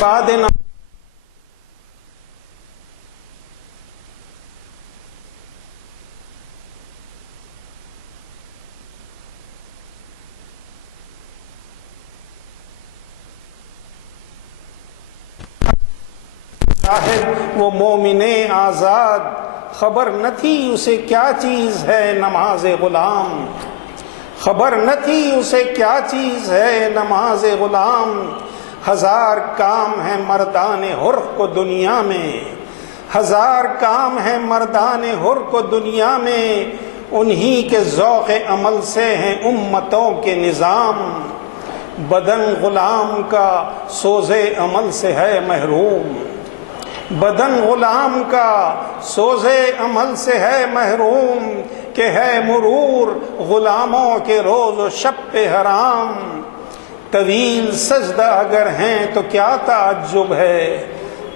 بعد صاحب وہ مومن آزاد، خبر نہ تھی اسے کیا چیز ہے نماز غلام، خبر نہ تھی اسے کیا چیز ہے نماز غلام۔ ہزار کام ہے مردان حر کو دنیا میں، ہزار کام ہے مردان حر کو دنیا میں، انہی کے ذوق عمل سے ہیں امتوں کے نظام۔ بدن غلام کا سوز عمل سے ہے محروم، بدن غلام کا سوز عمل سے ہے محروم، کہ ہے مرور غلاموں کے روز و شب پہ حرام۔ طویل سجدہ اگر ہیں تو کیا تعجب ہے،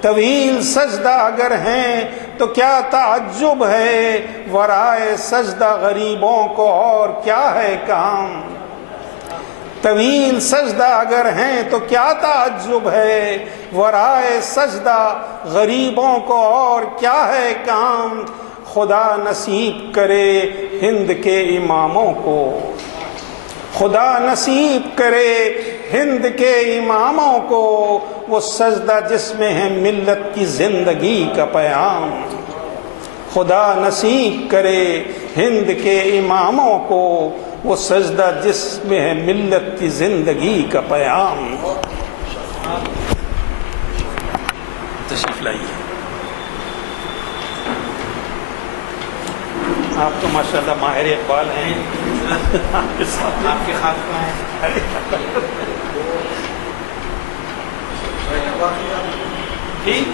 طویل سجدہ اگر ہیں تو کیا تعجب ہے، ورائے سجدہ غریبوں کو اور کیا ہے کام۔ طویل سجدہ اگر ہیں تو کیا تعجب ہے، ورائے سجدہ غریبوں کو اور کیا ہے کام۔ خدا نصیب کرے ہند کے اماموں کو، خدا نصیب کرے ہند کے اماموں کو، وہ سجدہ جس میں ہے ملت کی زندگی کا پیام۔ خدا نصیب کرے ہند کے اماموں کو، وہ سجدہ جس میں ہے ملت کی زندگی کا پیام۔ تشریف لائیے۔ آپ تو ماشاءاللہ ماہر اقبال ہیں، آپ کے خاتمہ ہیں۔ ٹھیک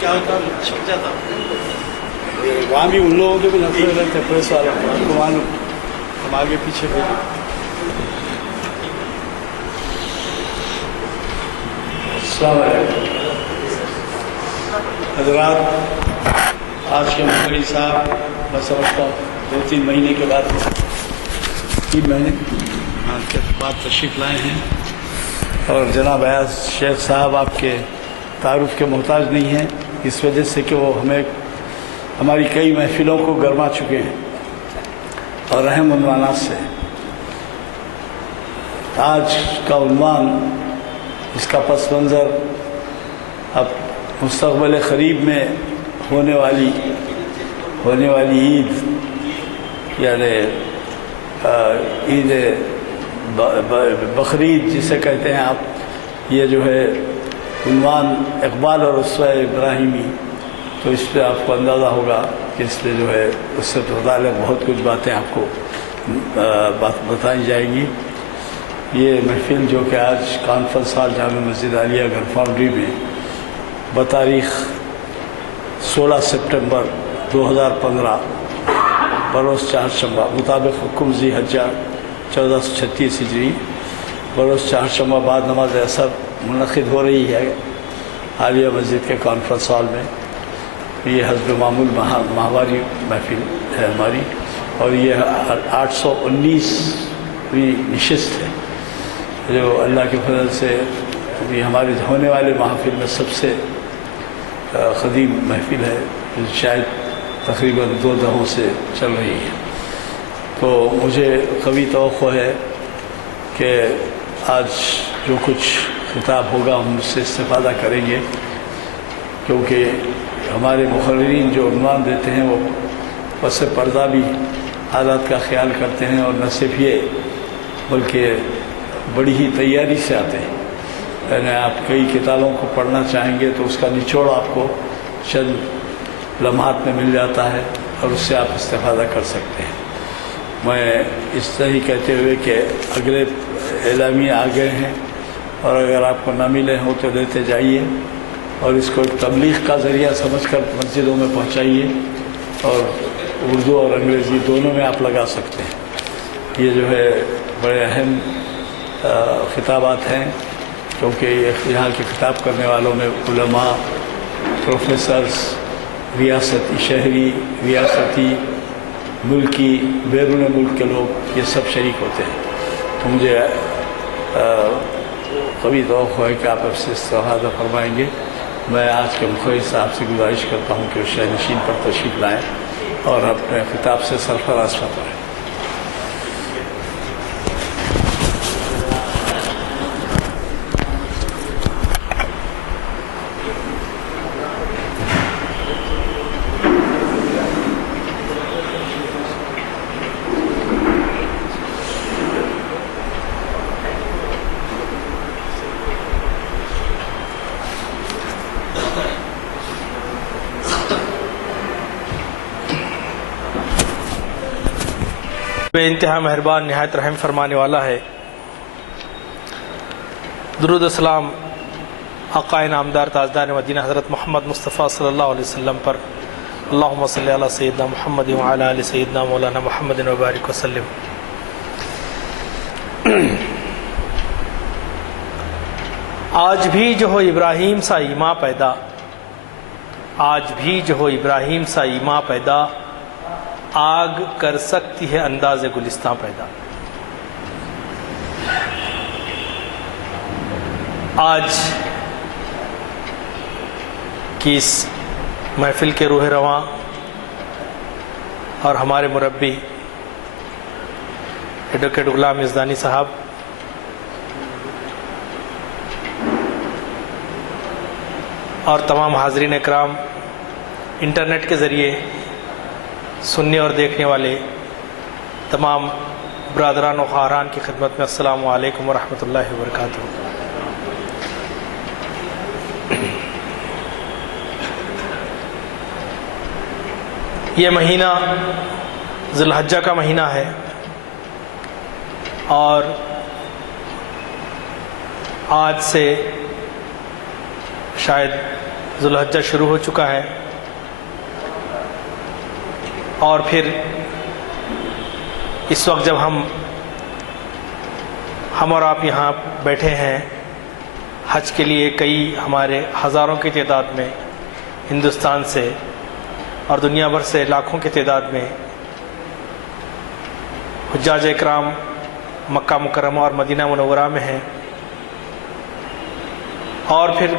کیا ہوتا چھپ جاتا وہاں بھی ان لوگوں کے بھی لفظ رہتے تھے پریس والوں کو معلوم، ہم آگے پیچھے بھیجیں۔ السلام علیکم حضرات، آج کے مفتی صاحب میں سمجھتا ہوں 2-3 مہینے کے بعد 3 مہینے کے بعد تشریف لائے ہیں، اور جناب ایاز شیخ صاحب آپ کے تعارف کے محتاج نہیں ہیں، اس وجہ سے کہ وہ ہماری کئی محفلوں کو گرما چکے ہیں اور اہم عنوانات سے۔ آج کا عنوان، اس کا پس منظر اب مستقبل قریب میں ہونے والی عید، یعنی عید بقرعید جسے کہتے ہیں آپ، یہ جو ہے عنوان اقبال اور اسوہ ابراہیمی، تو اس پہ آپ کو اندازہ ہوگا کہ اس پہ جو ہے اس سے متعلق بہت کچھ باتیں آپ کو بتائی جائیں گی۔ یہ محفل جو کہ آج کانفرنس ہال جامع مسجد عالیہ گھر فاؤنڈری میں بتاریخ 16 سپٹمبر 2015 بروز چہارشنبہ مطابق حکم ذی حجہ 1436 ہجری بروز چہارشنبہ بعد نماز عصر منعقد ہو رہی ہے عالیہ مسجد کے کانفرنس ہال میں۔ یہ حسب معمول ماہواری محفل ہے ہماری، اور یہ 819ویں نشست ہے، جو اللہ کے فضل سے یہ ہمارے ہونے والے محافل میں سب سے قدیم محفل ہے، شاید تقریباً 2 دہوں سے چل رہی ہے۔ تو مجھے قوی توقع ہے کہ آج جو کچھ خطاب ہوگا ہم اس سے استفادہ کریں گے، کیونکہ ہمارے مقررین جو عنوان دیتے ہیں وہ پس پردہ بھی حالات کا خیال کرتے ہیں، اور نہ صرف یہ بلکہ بڑی ہی تیاری سے آتے ہیں۔ یعنی آپ کئی کتابوں کو پڑھنا چاہیں گے تو اس کا نچوڑ آپ کو چند لمحات میں مل جاتا ہے اور اس سے آپ استفادہ کر سکتے ہیں۔ میں اس طرح ہی کہتے ہوئے کہ اگلے اعلامیے آ گئے ہیں، اور اگر آپ کو نہ ملے ہوں تو لیتے جائیے، اور اس کو ایک تبلیغ کا ذریعہ سمجھ کر مسجدوں میں پہنچائیے، اور اردو اور انگریزی دونوں میں آپ لگا سکتے ہیں۔ یہ جو ہے بڑے اہم خطابات ہیں، کیونکہ یہاں کے خطاب کرنے والوں میں علماء، پروفیسرز، ریاستی، شہری، ریاستی، ملکی، بیرون ملک کے لوگ، یہ سب شریک ہوتے ہیں۔ تو مجھے کبھی توقع ہے کہ آپ اب سے استفادہ فرمائیں گے۔ میں آج کے مختصر صاحب سے گزارش کرتا ہوں کہ شاہ نشین پر تشریف لائیں اور اپنے خطاب سے سرفراز فرمائیں۔ بے انتہا مہربان، نہایت رحم فرمانے والا ہے۔ درود و سلام آقائے نامدار تاجدار مدینہ حضرت محمد مصطفیٰ صلی اللہ علیہ وسلم پر۔ اللہم صلی علی سیدنا محمد وعلی آل سیدنا مولانا محمد وبارک وسلم۔ آج بھی جو ہو ابراہیم سا ایماں پیدا، آج بھی جو ہو ابراہیم سا ایماں پیدا، آگ کر سکتی ہے انداز گلستاں پیدا۔ آج کی اس محفل کے روح رواں اور ہمارے مربی ایڈوکیٹ غلام یزدانی صاحب، اور تمام حاضرین اکرام، انٹرنیٹ کے ذریعے سننے اور دیکھنے والے تمام برادران و خواہران کی خدمت میں السلام علیکم ورحمۃ اللہ وبرکاتہ۔ یہ مہینہ ذی الحجہ کا مہینہ ہے، اور آج سے شاید ذی الحجہ شروع ہو چکا ہے، اور پھر اس وقت جب ہم اور آپ یہاں بیٹھے ہیں حج کے لیے، کئی ہمارے ہزاروں کی تعداد میں ہندوستان سے اور دنیا بھر سے لاکھوں کی تعداد میں حجاج اکرام مکہ مکرمہ اور مدینہ منورہ میں ہیں، اور پھر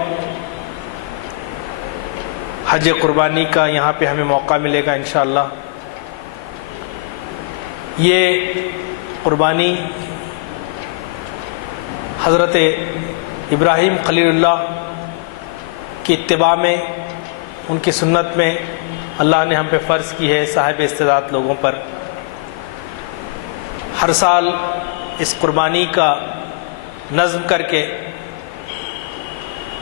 حج قربانی کا یہاں پہ ہمیں موقع ملے گا انشاءاللہ۔ یہ قربانی حضرت ابراہیم خلیل اللہ کی اتباع میں، ان کی سنت میں اللہ نے ہم پہ فرض کی ہے صاحب استعداد لوگوں پر۔ ہر سال اس قربانی کا نظم کر کے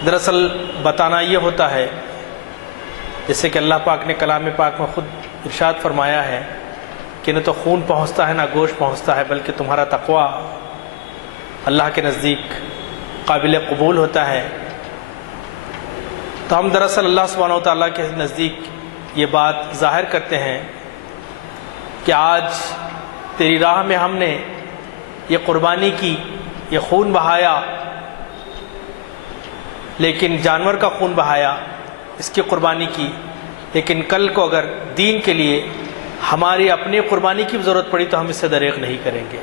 دراصل بتانا یہ ہوتا ہے، جیسے کہ اللہ پاک نے کلام پاک میں خود ارشاد فرمایا ہے کہ نہ تو خون پہنچتا ہے نہ گوشت پہنچتا ہے، بلکہ تمہارا تقویٰ اللہ کے نزدیک قابل قبول ہوتا ہے۔ تو ہم دراصل اللہ سبحانہ و تعالیٰ کے نزدیک یہ بات ظاہر کرتے ہیں کہ آج تیری راہ میں ہم نے یہ قربانی کی، یہ خون بہایا، لیکن جانور کا خون بہایا، اس کی قربانی کی، لیکن کل کو اگر دین کے لیے ہماری اپنی قربانی کی ضرورت پڑی تو ہم اس سے دریغ نہیں کریں گے۔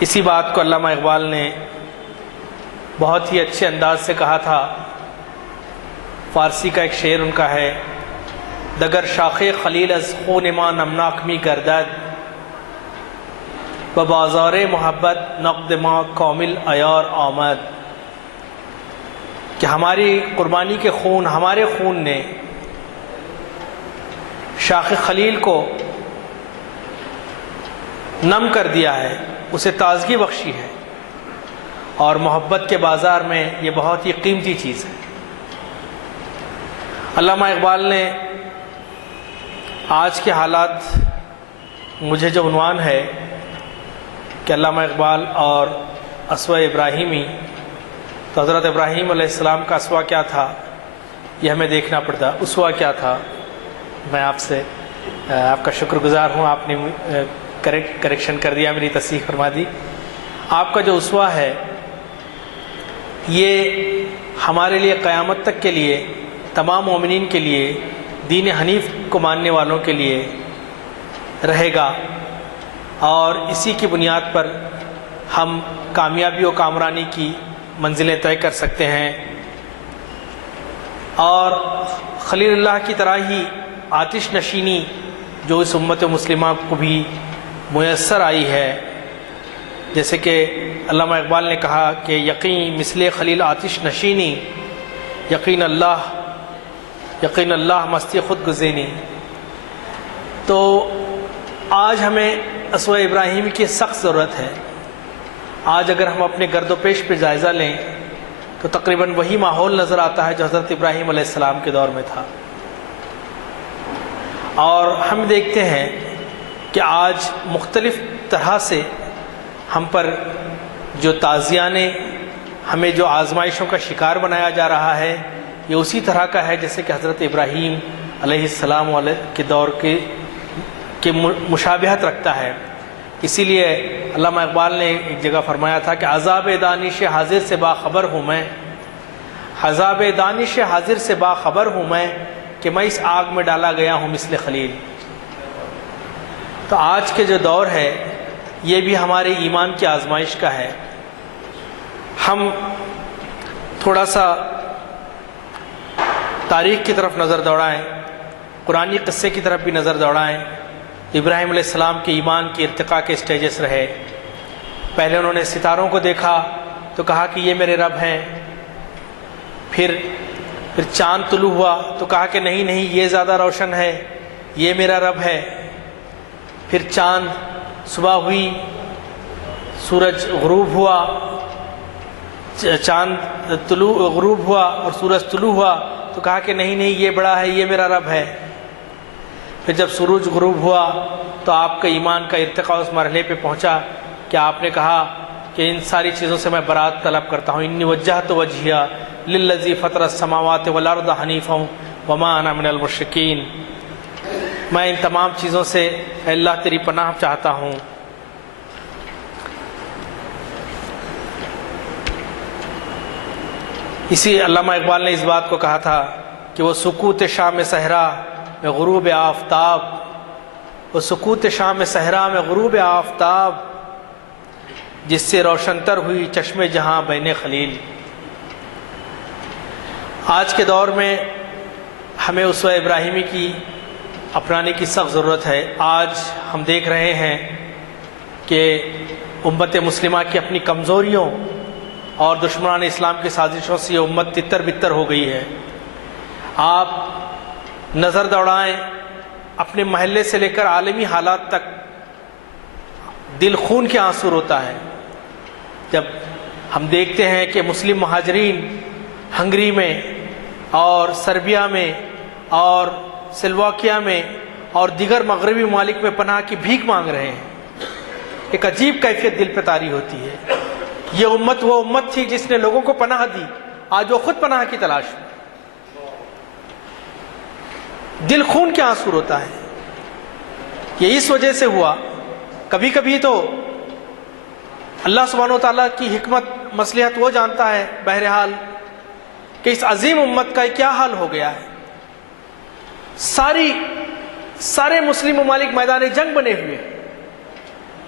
اسی بات کو علامہ اقبال نے بہت ہی اچھے انداز سے کہا تھا۔ فارسی کا ایک شعر ان کا ہے، دگر شاخ خلیل از خون ما نمناک می گردد، و بازار محبت نقد ما کامل عیار آمد، کہ ہماری قربانی کے خون، ہمارے خون نے شاخ خلیل کو نم کر دیا ہے، اسے تازگی بخشی ہے، اور محبت کے بازار میں یہ بہت ہی قیمتی چیز ہے۔ علامہ اقبال نے آج کے حالات مجھے جو عنوان ہے کہ علامہ اقبال اور اسوہ ابراہیمی، تو حضرت ابراہیم علیہ السلام کا اسوہ کیا تھا یہ ہمیں دیکھنا پڑتا، اسوہ کیا تھا۔ میں آپ سے آپ کا شکر گزار ہوں، آپ نے کریکشن کر دیا، میری تصحیح فرما دی۔ آپ کا جو اسوہ ہے یہ ہمارے لیے قیامت تک کے لیے، تمام مومنین کے لیے، دین حنیف کو ماننے والوں کے لیے رہے گا، اور اسی کی بنیاد پر ہم کامیابی و کامرانی کی منزلیں طے کر سکتے ہیں، اور خلیل اللہ کی طرح ہی آتش نشینی جو اس امت مسلمہ کو بھی میسر آئی ہے، جیسے کہ علامہ اقبال نے کہا کہ یقین مثل خلیل آتش نشینی، یقین اللہ مستی خود گزینی۔ تو آج ہمیں اسوہ ابراہیم کی سخت ضرورت ہے۔ آج اگر ہم اپنے گرد و پیش پہ جائزہ لیں تو تقریباً وہی ماحول نظر آتا ہے جو حضرت ابراہیم علیہ السلام کے دور میں تھا، اور ہم دیکھتے ہیں کہ آج مختلف طرح سے ہم پر جو تازیانے، ہمیں جو آزمائشوں کا شکار بنایا جا رہا ہے، یہ اسی طرح کا ہے جیسے کہ حضرت ابراہیم علیہ السلام کے دور کے مشابہت رکھتا ہے۔ اسی لیے علامہ اقبال نے ایک جگہ فرمایا تھا کہ عذاب دانش حاضر سے باخبر ہوں میں، عذاب دانش حاضر سے باخبر ہوں میں، کہ میں اس آگ میں ڈالا گیا ہوں مثل خلیل۔ تو آج کے جو دور ہے یہ بھی ہمارے ایمان کی آزمائش کا ہے۔ ہم تھوڑا سا تاریخ کی طرف نظر دوڑائیں، قرآنی قصے کی طرف بھی نظر دوڑائیں۔ ابراہیم علیہ السلام کے ایمان کی ارتقاء کے سٹیجز رہے۔ پہلے انہوں نے ستاروں کو دیکھا تو کہا کہ یہ میرے رب ہیں، پھر چاند طلوع ہوا تو کہا کہ نہیں یہ زیادہ روشن ہے، یہ میرا رب ہے۔ پھر چاند صبح ہوئی، سورج غروب ہوا، چاند غروب ہوا اور سورج طلوع ہوا تو کہا کہ نہیں یہ بڑا ہے، یہ میرا رب ہے۔ پھر جب سورج غروب ہوا تو آپ کا ایمان کا ارتقاء اس مرحلے پہ پہنچا کہ آپ نے کہا کہ ان ساری چیزوں سے میں برات طلب کرتا ہوں، انی وجہت وجہیہ للذی فطر السماوات والارض حنیفا وما انا من المشرکین۔ میں ان تمام چیزوں سے اے اللہ تیری پناہ چاہتا ہوں۔ اسی علامہ اقبال نے اس بات کو کہا تھا کہ وہ سکوت شام صحرا میں غروب آفتاب، وہ سکوت شام صحرا میں غروب آفتاب، جس سے روشن تر ہوئی چشم جہاں بین خلیل۔ آج کے دور میں ہمیں اسوہ ابراہیمی کی اپنانے کی سخت ضرورت ہے۔ آج ہم دیکھ رہے ہیں کہ امت مسلمہ کی اپنی کمزوریوں اور دشمنان اسلام کی سازشوں سے یہ امت تتر بتر ہو گئی ہے۔ آپ نظر دوڑائیں اپنے محلے سے لے کر عالمی حالات تک، دل خون کے آنسو روتا ہے جب ہم دیکھتے ہیں کہ مسلم مہاجرین ہنگری میں اور سربیا میں اور سلواکیہ میں اور دیگر مغربی ممالک میں پناہ کی بھیک مانگ رہے ہیں۔ ایک عجیب کیفیت دل پہ طاری ہوتی ہے۔ یہ امت وہ امت تھی جس نے لوگوں کو پناہ دی، آج وہ خود پناہ کی تلاش میں۔ دل خون کے آنسو روتا ہے۔ یہ اس وجہ سے ہوا، کبھی کبھی تو اللہ سبحانہ و تعالیٰ کی حکمت مصلحت وہ جانتا ہے بہرحال کہ اس عظیم امت کا کیا حال ہو گیا ہے۔ سارے مسلم ممالک میدان جنگ بنے ہوئے ہیں۔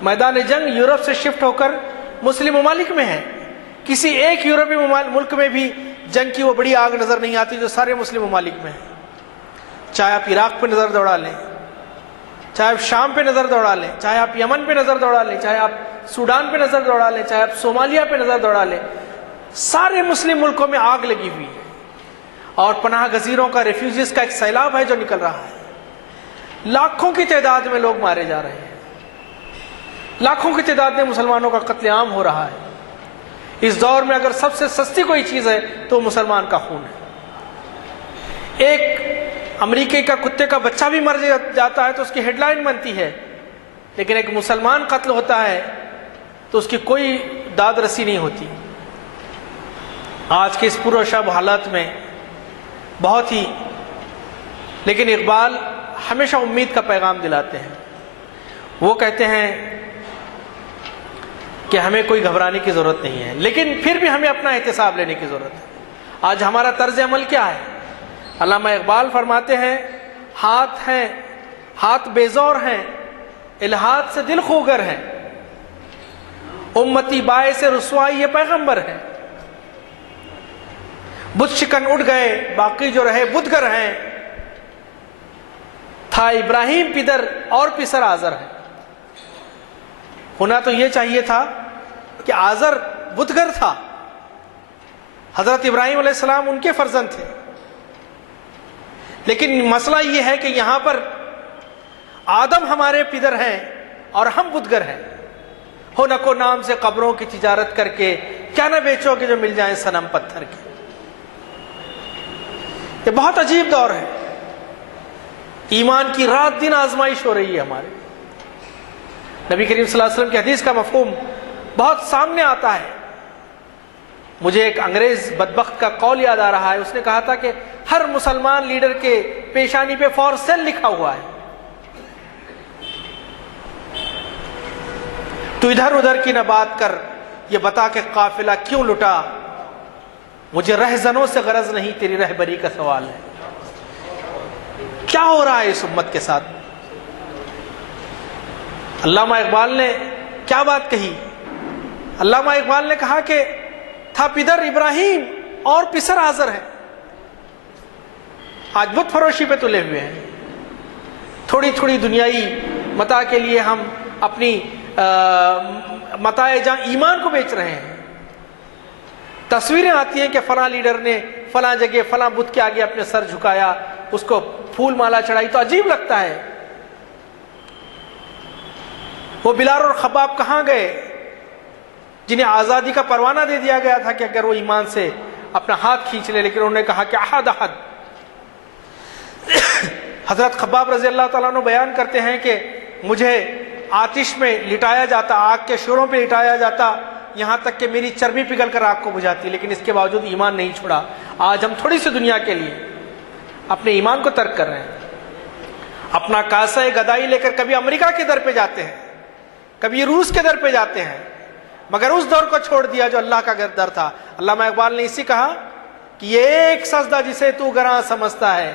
میدان جنگ یورپ سے شفٹ ہو کر مسلم ممالک میں ہے۔ کسی ایک یورپی ملک میں بھی جنگ کی وہ بڑی آگ نظر نہیں آتی جو سارے مسلم ممالک میں ہے۔ چاہے آپ عراق پہ نظر دوڑا لیں، چاہے آپ شام پہ نظر دوڑا لیں، چاہے آپ یمن پہ نظر دوڑا لیں، چاہے آپ سوڈان پہ نظر دوڑا لیں، چاہے آپ صومالیہ پہ نظر دوڑا لیں، سارے مسلم ملکوں میں آگ لگی ہوئی ہے، اور پناہ گزینوں کا، ریفیوجیز کا ایک سیلاب ہے جو نکل رہا ہے۔ لاکھوں کی تعداد میں لوگ مارے جا رہے ہیں، لاکھوں کی تعداد میں مسلمانوں کا قتل عام ہو رہا ہے۔ اس دور میں اگر سب سے سستی کوئی چیز ہے تو مسلمان کا خون ہے۔ ایک امریکی کا کتے کا بچہ بھی مر جاتا ہے تو اس کی ہیڈ لائن بنتی ہے، لیکن ایک مسلمان قتل ہوتا ہے تو اس کی کوئی داد رسی نہیں ہوتی۔ آج کے اس پرو شب حالات میں بہت ہی، لیکن اقبال ہمیشہ امید کا پیغام دلاتے ہیں۔ وہ کہتے ہیں کہ ہمیں کوئی گھبرانے کی ضرورت نہیں ہے، لیکن پھر بھی ہمیں اپنا احتساب لینے کی ضرورت ہے۔ آج ہمارا طرز عمل کیا ہے؟ علامہ اقبال فرماتے ہیں ہاتھ بیزور ہیں، الحاد سے دل خوگر ہیں، امتی باعث رسوائی یہ پیغمبر ہیں، بت شکن اٹھ گئے باقی جو رہے بدگر ہیں، تھا ابراہیم پدر اور پسر آزر ہے۔ ہونا تو یہ چاہیے تھا کہ آزر بدگر تھا، حضرت ابراہیم علیہ السلام ان کے فرزند تھے، لیکن مسئلہ یہ ہے کہ یہاں پر آدم ہمارے پدر ہیں اور ہم بدگر ہیں۔ ہو نہ کو نام سے قبروں کی تجارت کر کے کیا نہ بیچو کہ جو مل جائیں صنم پتھر کے۔ یہ بہت عجیب دور ہے، ایمان کی رات دن آزمائش ہو رہی ہے ہمارے۔ نبی کریم صلی اللہ علیہ وسلم کی حدیث کا مفہوم بہت سامنے آتا ہے۔ مجھے ایک انگریز بدبخت کا قول یاد آ رہا ہے، اس نے کہا تھا کہ ہر مسلمان لیڈر کے پیشانی پہ فار سیل لکھا ہوا ہے، تو ادھر ادھر کی نہ بات کر، یہ بتا کہ قافلہ کیوں لٹا، مجھے رہزنوں سے غرض نہیں تیری رہبری کا سوال ہے۔ کیا ہو رہا ہے اس امت کے ساتھ؟ علامہ اقبال نے کیا بات کہی؟ علامہ اقبال نے کہا کہ تھا پدر ابراہیم اور پسر آزر ہے۔ آج بت فروشی پہ تلے ہوئے ہیں، تھوڑی تھوڑی دنیائی متاع کے لیے ہم اپنی متاع جہاں ایمان کو بیچ رہے ہیں۔ تصویریں آتی ہیں کہ فلاں لیڈر نے فلاں جگہ فلاں بت کے آگے اپنے سر جھکایا، اس کو پھول مالا چڑھائی، تو عجیب لگتا ہے۔ وہ بلال اور خباب کہاں گئے جنہیں آزادی کا پروانہ دے دیا گیا تھا کہ اگر وہ ایمان سے اپنا ہاتھ کھینچ لے، لیکن انہوں نے کہا کہ احد احد۔ حضرت خباب رضی اللہ تعالیٰ عنہ بیان کرتے ہیں کہ مجھے آتش میں لٹایا جاتا، آگ کے شوروں پہ لٹایا جاتا، یہاں تک کہ میری چربی پگھل کر آگ کو بجھاتی، لیکن اس کے باوجود ایمان نہیں چھوڑا۔ آج ہم تھوڑی سی دنیا کے لیے اپنے ایمان کو ترک کر رہے ہیں، اپنا کاسہ گدائی لے کر کبھی امریکہ کے در پہ جاتے ہیں، کبھی روس کے در پہ جاتے ہیں، مگر اس دور کو چھوڑ دیا جو اللہ کا در تھا۔ علامہ اقبال نے اسی کہا کہ یہ ایک سجدہ جسے تو گراں سمجھتا ہے،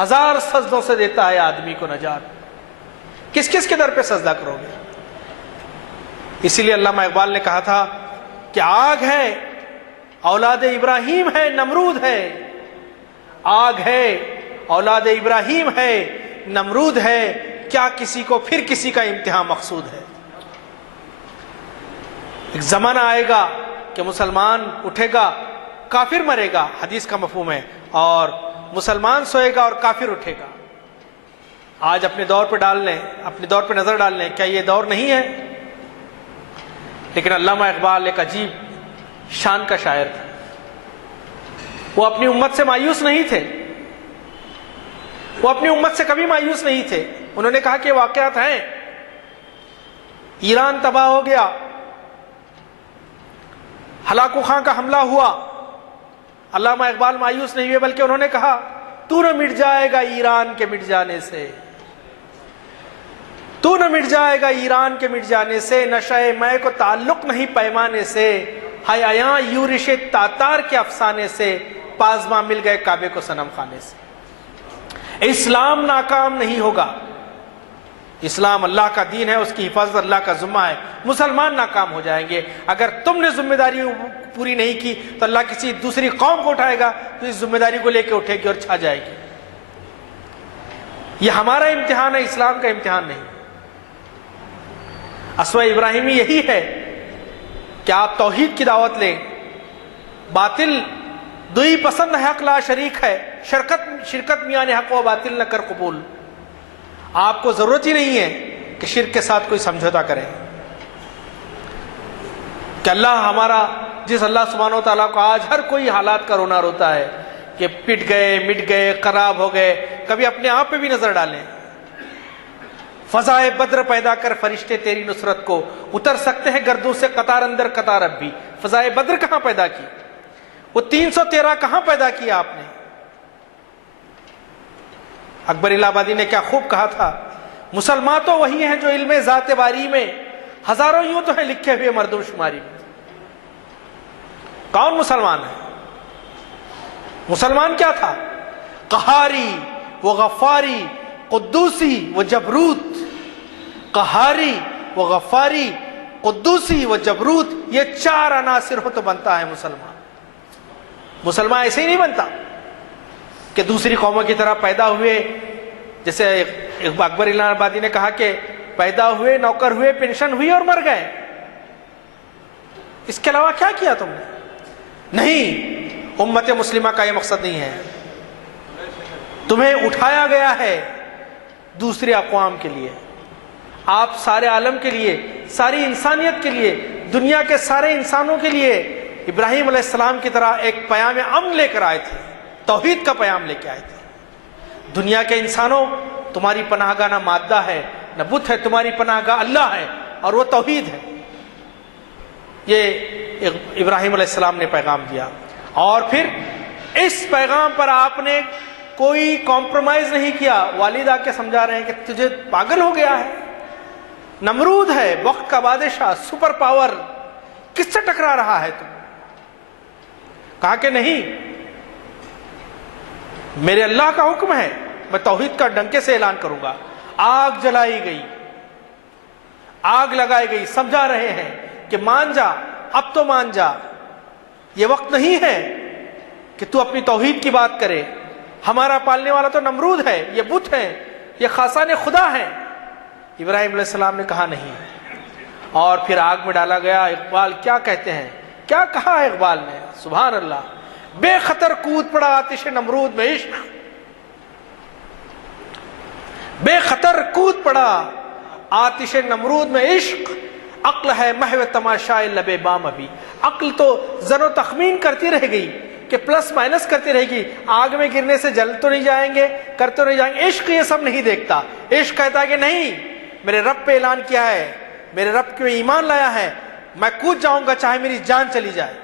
ہزار سجدوں سے دیتا ہے آدمی کو نجات۔ کس کس کے در پہ سجدہ کرو گے؟ اسی لیے علامہ اقبال نے کہا تھا کہ آگ ہے اولاد ابراہیم ہے نمرود ہے، آگ ہے اولاد ابراہیم ہے نمرود ہے، کیا کسی کو پھر کسی کا امتحان مقصود ہے۔ ایک زمانہ آئے گا کہ مسلمان اٹھے گا، کافر مرے گا، حدیث کا مفہوم ہے، اور مسلمان سوئے گا اور کافر اٹھے گا۔ آج اپنے دور پہ ڈال لیں، اپنے دور پہ نظر ڈال لیں، کیا یہ دور نہیں ہے؟ لیکن علامہ اقبال ایک عجیب شان کا شاعر تھا، وہ اپنی امت سے مایوس نہیں تھے، وہ اپنی امت سے کبھی مایوس نہیں تھے۔ انہوں نے کہا کہ واقعات ہیں، ایران تباہ ہو گیا، ہلاکو خان کا حملہ ہوا، علامہ اقبال مایوس نہیں ہوئے، بلکہ انہوں نے کہا تو نہ مٹ جائے گا ایران کے مٹ جانے سے، تو نہ مٹ جائے گا ایران کے مٹ جانے سے، نشہ میں کو تعلق نہیں پیمانے سے، ہائے آیاں یورش تاتار کے افسانے سے، پازماں مل گئے کعبے کو صنم خانے سے۔ اسلام ناکام نہیں ہوگا، اسلام اللہ کا دین ہے، اس کی حفاظت اللہ کا ذمہ ہے۔ مسلمان ناکام ہو جائیں گے، اگر تم نے ذمہ داری پوری نہیں کی تو اللہ کسی دوسری قوم کو اٹھائے گا تو اس ذمہ داری کو لے کے اٹھے گی اور چھا جائے گی۔ یہ ہمارا امتحان ہے، اسلام کا امتحان نہیں۔ اسوہ ابراہیمی یہی ہے کہ آپ توحید کی دعوت لیں، باطل دوئی پسند حق لا شریک ہے، شرکت میان حق و باطل نہ کر قبول۔ آپ کو ضرورت ہی نہیں ہے کہ شرک کے ساتھ کوئی سمجھوتا کرے، کہ اللہ ہمارا، جس اللہ سبحانہ و تعالیٰ کو آج ہر کوئی حالات کا رونا روتا ہے، کہ پٹ گئے، مٹ گئے، خراب ہو گئے، کبھی اپنے آپ پہ بھی نظر ڈالیں۔ فضائے بدر پیدا کر فرشتے تیری نصرت کو، اتر سکتے ہیں گردوں سے قطار اندر قطار اب بھی۔ فضائے بدر کہاں پیدا کی؟ وہ 313 کہاں پیدا کیا آپ نے؟ اکبر الہ آبادی نے کیا خوب کہا تھا، مسلمان تو وہی ہیں جو علم ذات باری میں ہزاروں یوں تو ہیں لکھے ہوئے مردم شماری میں۔ کون مسلمان ہے؟ مسلمان کیا تھا؟ قہاری و غفاری، قدوسی و جبروت۔ قہاری و غفاری، قدوسی و جبروت، یہ 4 عناصر ہو تو بنتا ہے مسلمان۔ مسلمان ایسے ہی نہیں بنتا کہ دوسری قوموں کی طرح پیدا ہوئے، جیسے اکبر الہ آبادی نے کہا کہ پیدا ہوئے، نوکر ہوئے، پینشن ہوئی اور مر گئے۔ اس کے علاوہ کیا کیا تم نے؟ نہیں، امت مسلمہ کا یہ مقصد نہیں ہے۔ تمہیں اٹھایا گیا ہے دوسرے اقوام کے لیے، آپ سارے عالم کے لیے، ساری انسانیت کے لیے، دنیا کے سارے انسانوں کے لیے ابراہیم علیہ السلام کی طرح ایک پیام امن لے کر آئے تھے، توحید کا پیام لے کے آئے تھے۔ دنیا کے انسانوں، تمہاری پناہ گاہ نہ مادہ ہے نہ بت ہے، تمہاری پناہ گاہ اللہ ہے اور وہ توحید ہے۔ یہ ابراہیم علیہ السلام نے پیغام دیا، اور پھر اس پیغام پر آپ نے کوئی کمپرومائز نہیں کیا۔ والد آ کے سمجھا رہے ہیں کہ تجھے پاگل ہو گیا ہے، نمرود ہے، وقت کا بادشاہ، سپر پاور، کس سے ٹکرا رہا ہے تم؟ کہا کہ نہیں، میرے اللہ کا حکم ہے، میں توحید کا ڈنکے سے اعلان کروں گا۔ آگ جلائی گئی، آگ لگائی گئی، سمجھا رہے ہیں کہ مان جا، اب تو مان جا، یہ وقت نہیں ہے کہ تو اپنی توحید کی بات کرے، ہمارا پالنے والا تو نمرود ہے، یہ بت ہے، یہ خاصان خدا ہے۔ ابراہیم علیہ السلام نے کہا نہیں، اور پھر آگ میں ڈالا گیا۔ اقبال کیا کہتے ہیں، کیا کہا ہے اقبال نے، سبحان اللہ، بے خطر کود پڑا آتش نمرود میں عشق، بے خطر کود پڑا آتش نمرود میں عشق، عقل ہے محو تماشائے لبے بام ابھی۔ عقل تو زن و تخمین کرتی رہ گئی کہ پلس مائنس کرتی رہے گی، آگ میں گرنے سے جل تو نہیں جائیں گے، کر تو نہیں جائیں گے۔ عشق یہ سب نہیں دیکھتا، عشق کہتا ہے کہ نہیں، میرے رب پہ اعلان کیا ہے، میرے رب پہ ایمان لایا ہے، میں کود جاؤں گا چاہے میری جان چلی جائے۔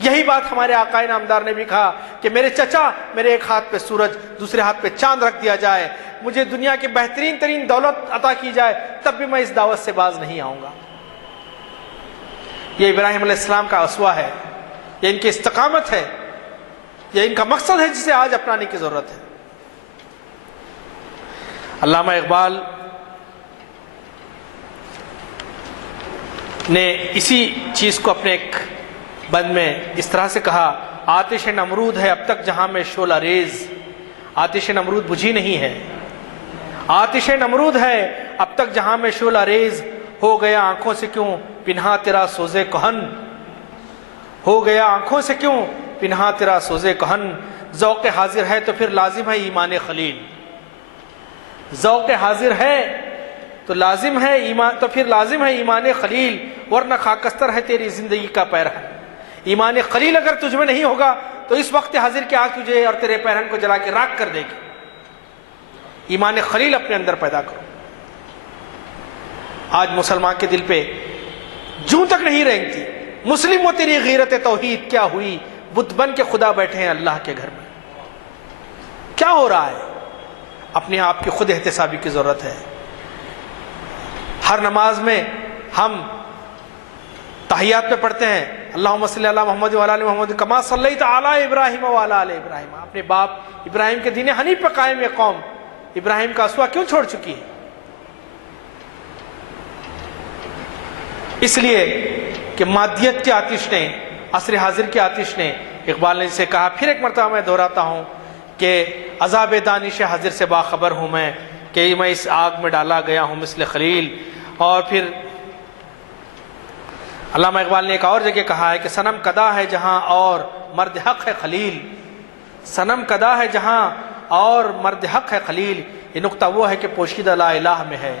یہی بات ہمارے آقا نامدار نے بھی کہا کہ میرے چچا، میرے ایک ہاتھ پہ سورج، دوسرے ہاتھ پہ چاند رکھ دیا جائے، مجھے دنیا کی بہترین ترین دولت عطا کی جائے، تب بھی میں اس دعوت سے باز نہیں آؤں گا۔ یہ ابراہیم علیہ السلام کا اسوہ ہے، یہ ان کی استقامت ہے، یہ ان کا مقصد ہے جسے آج اپنانے کی ضرورت ہے۔ علامہ اقبال نے اسی چیز کو اپنے ایک بند میں اس طرح سے کہا، آتش نمرود ہے اب تک جہاں میں شعلہ ریز، آتش نمرود بجھی نہیں ہے، آتش نمرود ہے اب تک جہاں میں شعلہ ریز، ہو گیا آنکھوں سے کیوں پنہا تیرا سوزے کہن، ہو گیا آنکھوں سے کیوں پنہا تیرا سوزے کہن، ذوق حاضر ہے تو پھر لازم ہے ایمان خلیل، ذوق حاضر ہے تو لازم ہے ایمان، تو پھر لازم ہے ایمان خلیل، ورنہ خاکستر ہے تیری زندگی کا پیرہن۔ ایمان خلیل اگر تجھ میں نہیں ہوگا تو اس وقت حاضر کی آگ تجھے اور تیرے پیرہن کو جلا کے راکھ کر دے گی۔ ایمان خلیل اپنے اندر پیدا کرو۔ آج مسلمان کے دل پہ جوں تک نہیں رینگتی، مسلم و تیری غیرت توحید کیا ہوئی، بت بن کے خدا بیٹھے ہیں اللہ کے گھر میں۔ کیا ہو رہا ہے؟ اپنے آپ کی خود احتسابی کی ضرورت ہے۔ ہر نماز میں ہم تحیات پہ پڑھتے ہیں اللہم صلی علی محمد وعلی آل محمد کما صلیت علی ابراہیم وعلی آل ابراہیم۔ اپنے باپ ابراہیم کے دین حنیف پہ قائم یہ قوم ابراہیم کا اسوہ کیوں چھوڑ چکی ہے؟ اس لیے کہ مادیت کی آتش نے، عصر حاضر کی آتش نے، اقبال نے جسے کہا، پھر ایک مرتبہ میں دہراتا ہوں کہ عذاب دانش حاضر سے باخبر ہوں میں کہ میں اس آگ میں ڈالا گیا ہوں مثل خلیل۔ اور پھر علامہ اقبال نے ایک اور جگہ کہا ہے کہ صنم کدا ہے جہاں اور مرد حق ہے خلیل، صنم کدا ہے جہاں اور مرد حق ہے خلیل، یہ نقطہ وہ ہے کہ پوشیدہ لا الہ میں ہے،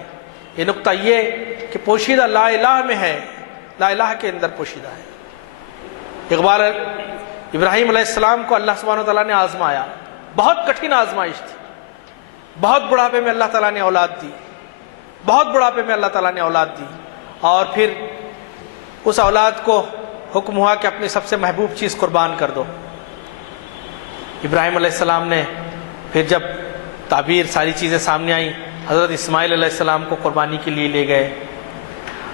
یہ نقطہ یہ کہ پوشیدہ لا الہ میں ہے، لا الہ کے اندر پوشیدہ ہے۔ اقبال ابراہیم علیہ السلام کو اللہ سبحانہ وتعالیٰ نے آزمایا، بہت کٹھن آزمائش تھی، بہت بڑھاپے میں اللہ تعالیٰ نے اولاد دی، بہت بڑھاپے میں اللہ تعالیٰ نے اولاد دی، اور پھر اس اولاد کو حکم ہوا کہ اپنی سب سے محبوب چیز قربان کر دو۔ ابراہیم علیہ السلام نے پھر جب تعبیر ساری چیزیں سامنے آئیں، حضرت اسماعیل علیہ السلام کو قربانی کے لیے لے گئے۔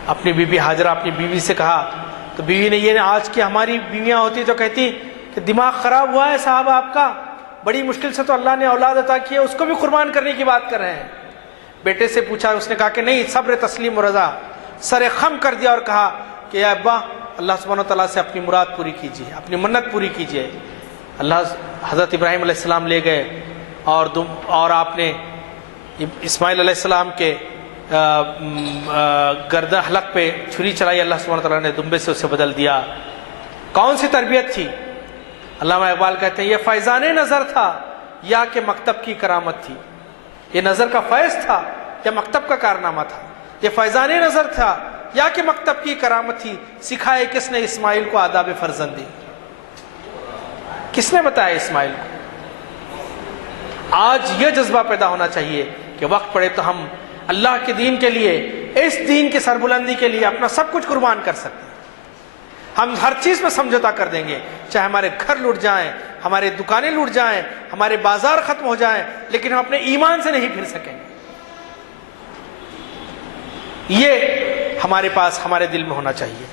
اپنی بی بی ہاجرہ اپنی بیوی سے کہا، تو بیوی نے یہ آج کی ہماری بیویاں ہوتی تو کہتی کہ دماغ خراب ہوا ہے صاحب آپ کا، بڑی مشکل سے تو اللہ نے اولاد عطا کی ہے، اس کو بھی قربان کرنے کی بات کر رہے ہیں۔ بیٹے سے پوچھا، اس نے کہا کہ نہیں، صبر تسلیم و رضا، سر خم کر دیا اور کہا کہ اے ابا، اللہ سبحانہ وتعالیٰ سے اپنی مراد پوری کیجیے، اپنی منت پوری کیجیے۔ حضرت ابراہیم علیہ السلام لے گئے اور آپ نے اسماعیل علیہ السلام کے گردن حلق پہ چھری چلائی، اللہ سبحانہ وتعالیٰ نے دمبے سے اسے بدل دیا۔ کون سی تربیت تھی؟ علامہ اقبال کہتے ہیں یہ فیضان نظر تھا یا کہ مکتب کی کرامت تھی۔ یہ نظر کا فیض تھا یا مکتب کا کارنامہ تھا؟ یہ فیضان نظر تھا یا کہ مکتب کی کرامت تھی؟ سکھائے کس نے اسماعیل کو آداب فرزندی؟ کس نے بتایا اسماعیل کو؟ آج یہ جذبہ پیدا ہونا چاہیے کہ وقت پڑے تو ہم اللہ کے دین کے لیے، اس دین کی سربلندی کے لیے اپنا سب کچھ قربان کر سکتے ہیں۔ ہم ہر چیز میں سمجھوتا کر دیں گے، چاہے ہمارے گھر لوٹ جائیں، ہمارے دکانیں لوٹ جائیں، ہمارے بازار ختم ہو جائیں، لیکن ہم اپنے ایمان سے نہیں پھر سکیں گے۔ یہ ہمارے پاس، ہمارے دل میں ہونا چاہیے۔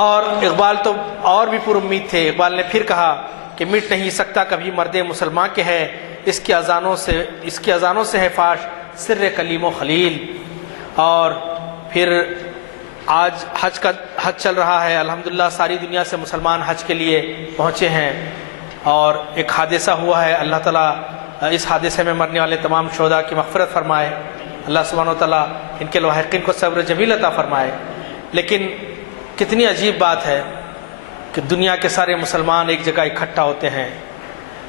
اور اقبال تو اور بھی پر امید تھے۔ اقبال نے پھر کہا کہ مٹ نہیں سکتا کبھی مرد مسلمان کے ہے، اس کی اذانوں سے ہے فاش سر کلیم و خلیل۔ اور پھر آج حج چل رہا ہے، الحمدللہ ساری دنیا سے مسلمان حج کے لیے پہنچے ہیں، اور ایک حادثہ ہوا ہے، اللہ تعالیٰ اس حادثے میں مرنے والے تمام شہداء کی مغفرت فرمائے، اللہ سبحانہ وتعالیٰ ان کے لاحقین کو صبر جمیل عطا فرمائے۔ لیکن کتنی عجیب بات ہے کہ دنیا کے سارے مسلمان ایک جگہ اکٹھا ہوتے ہیں،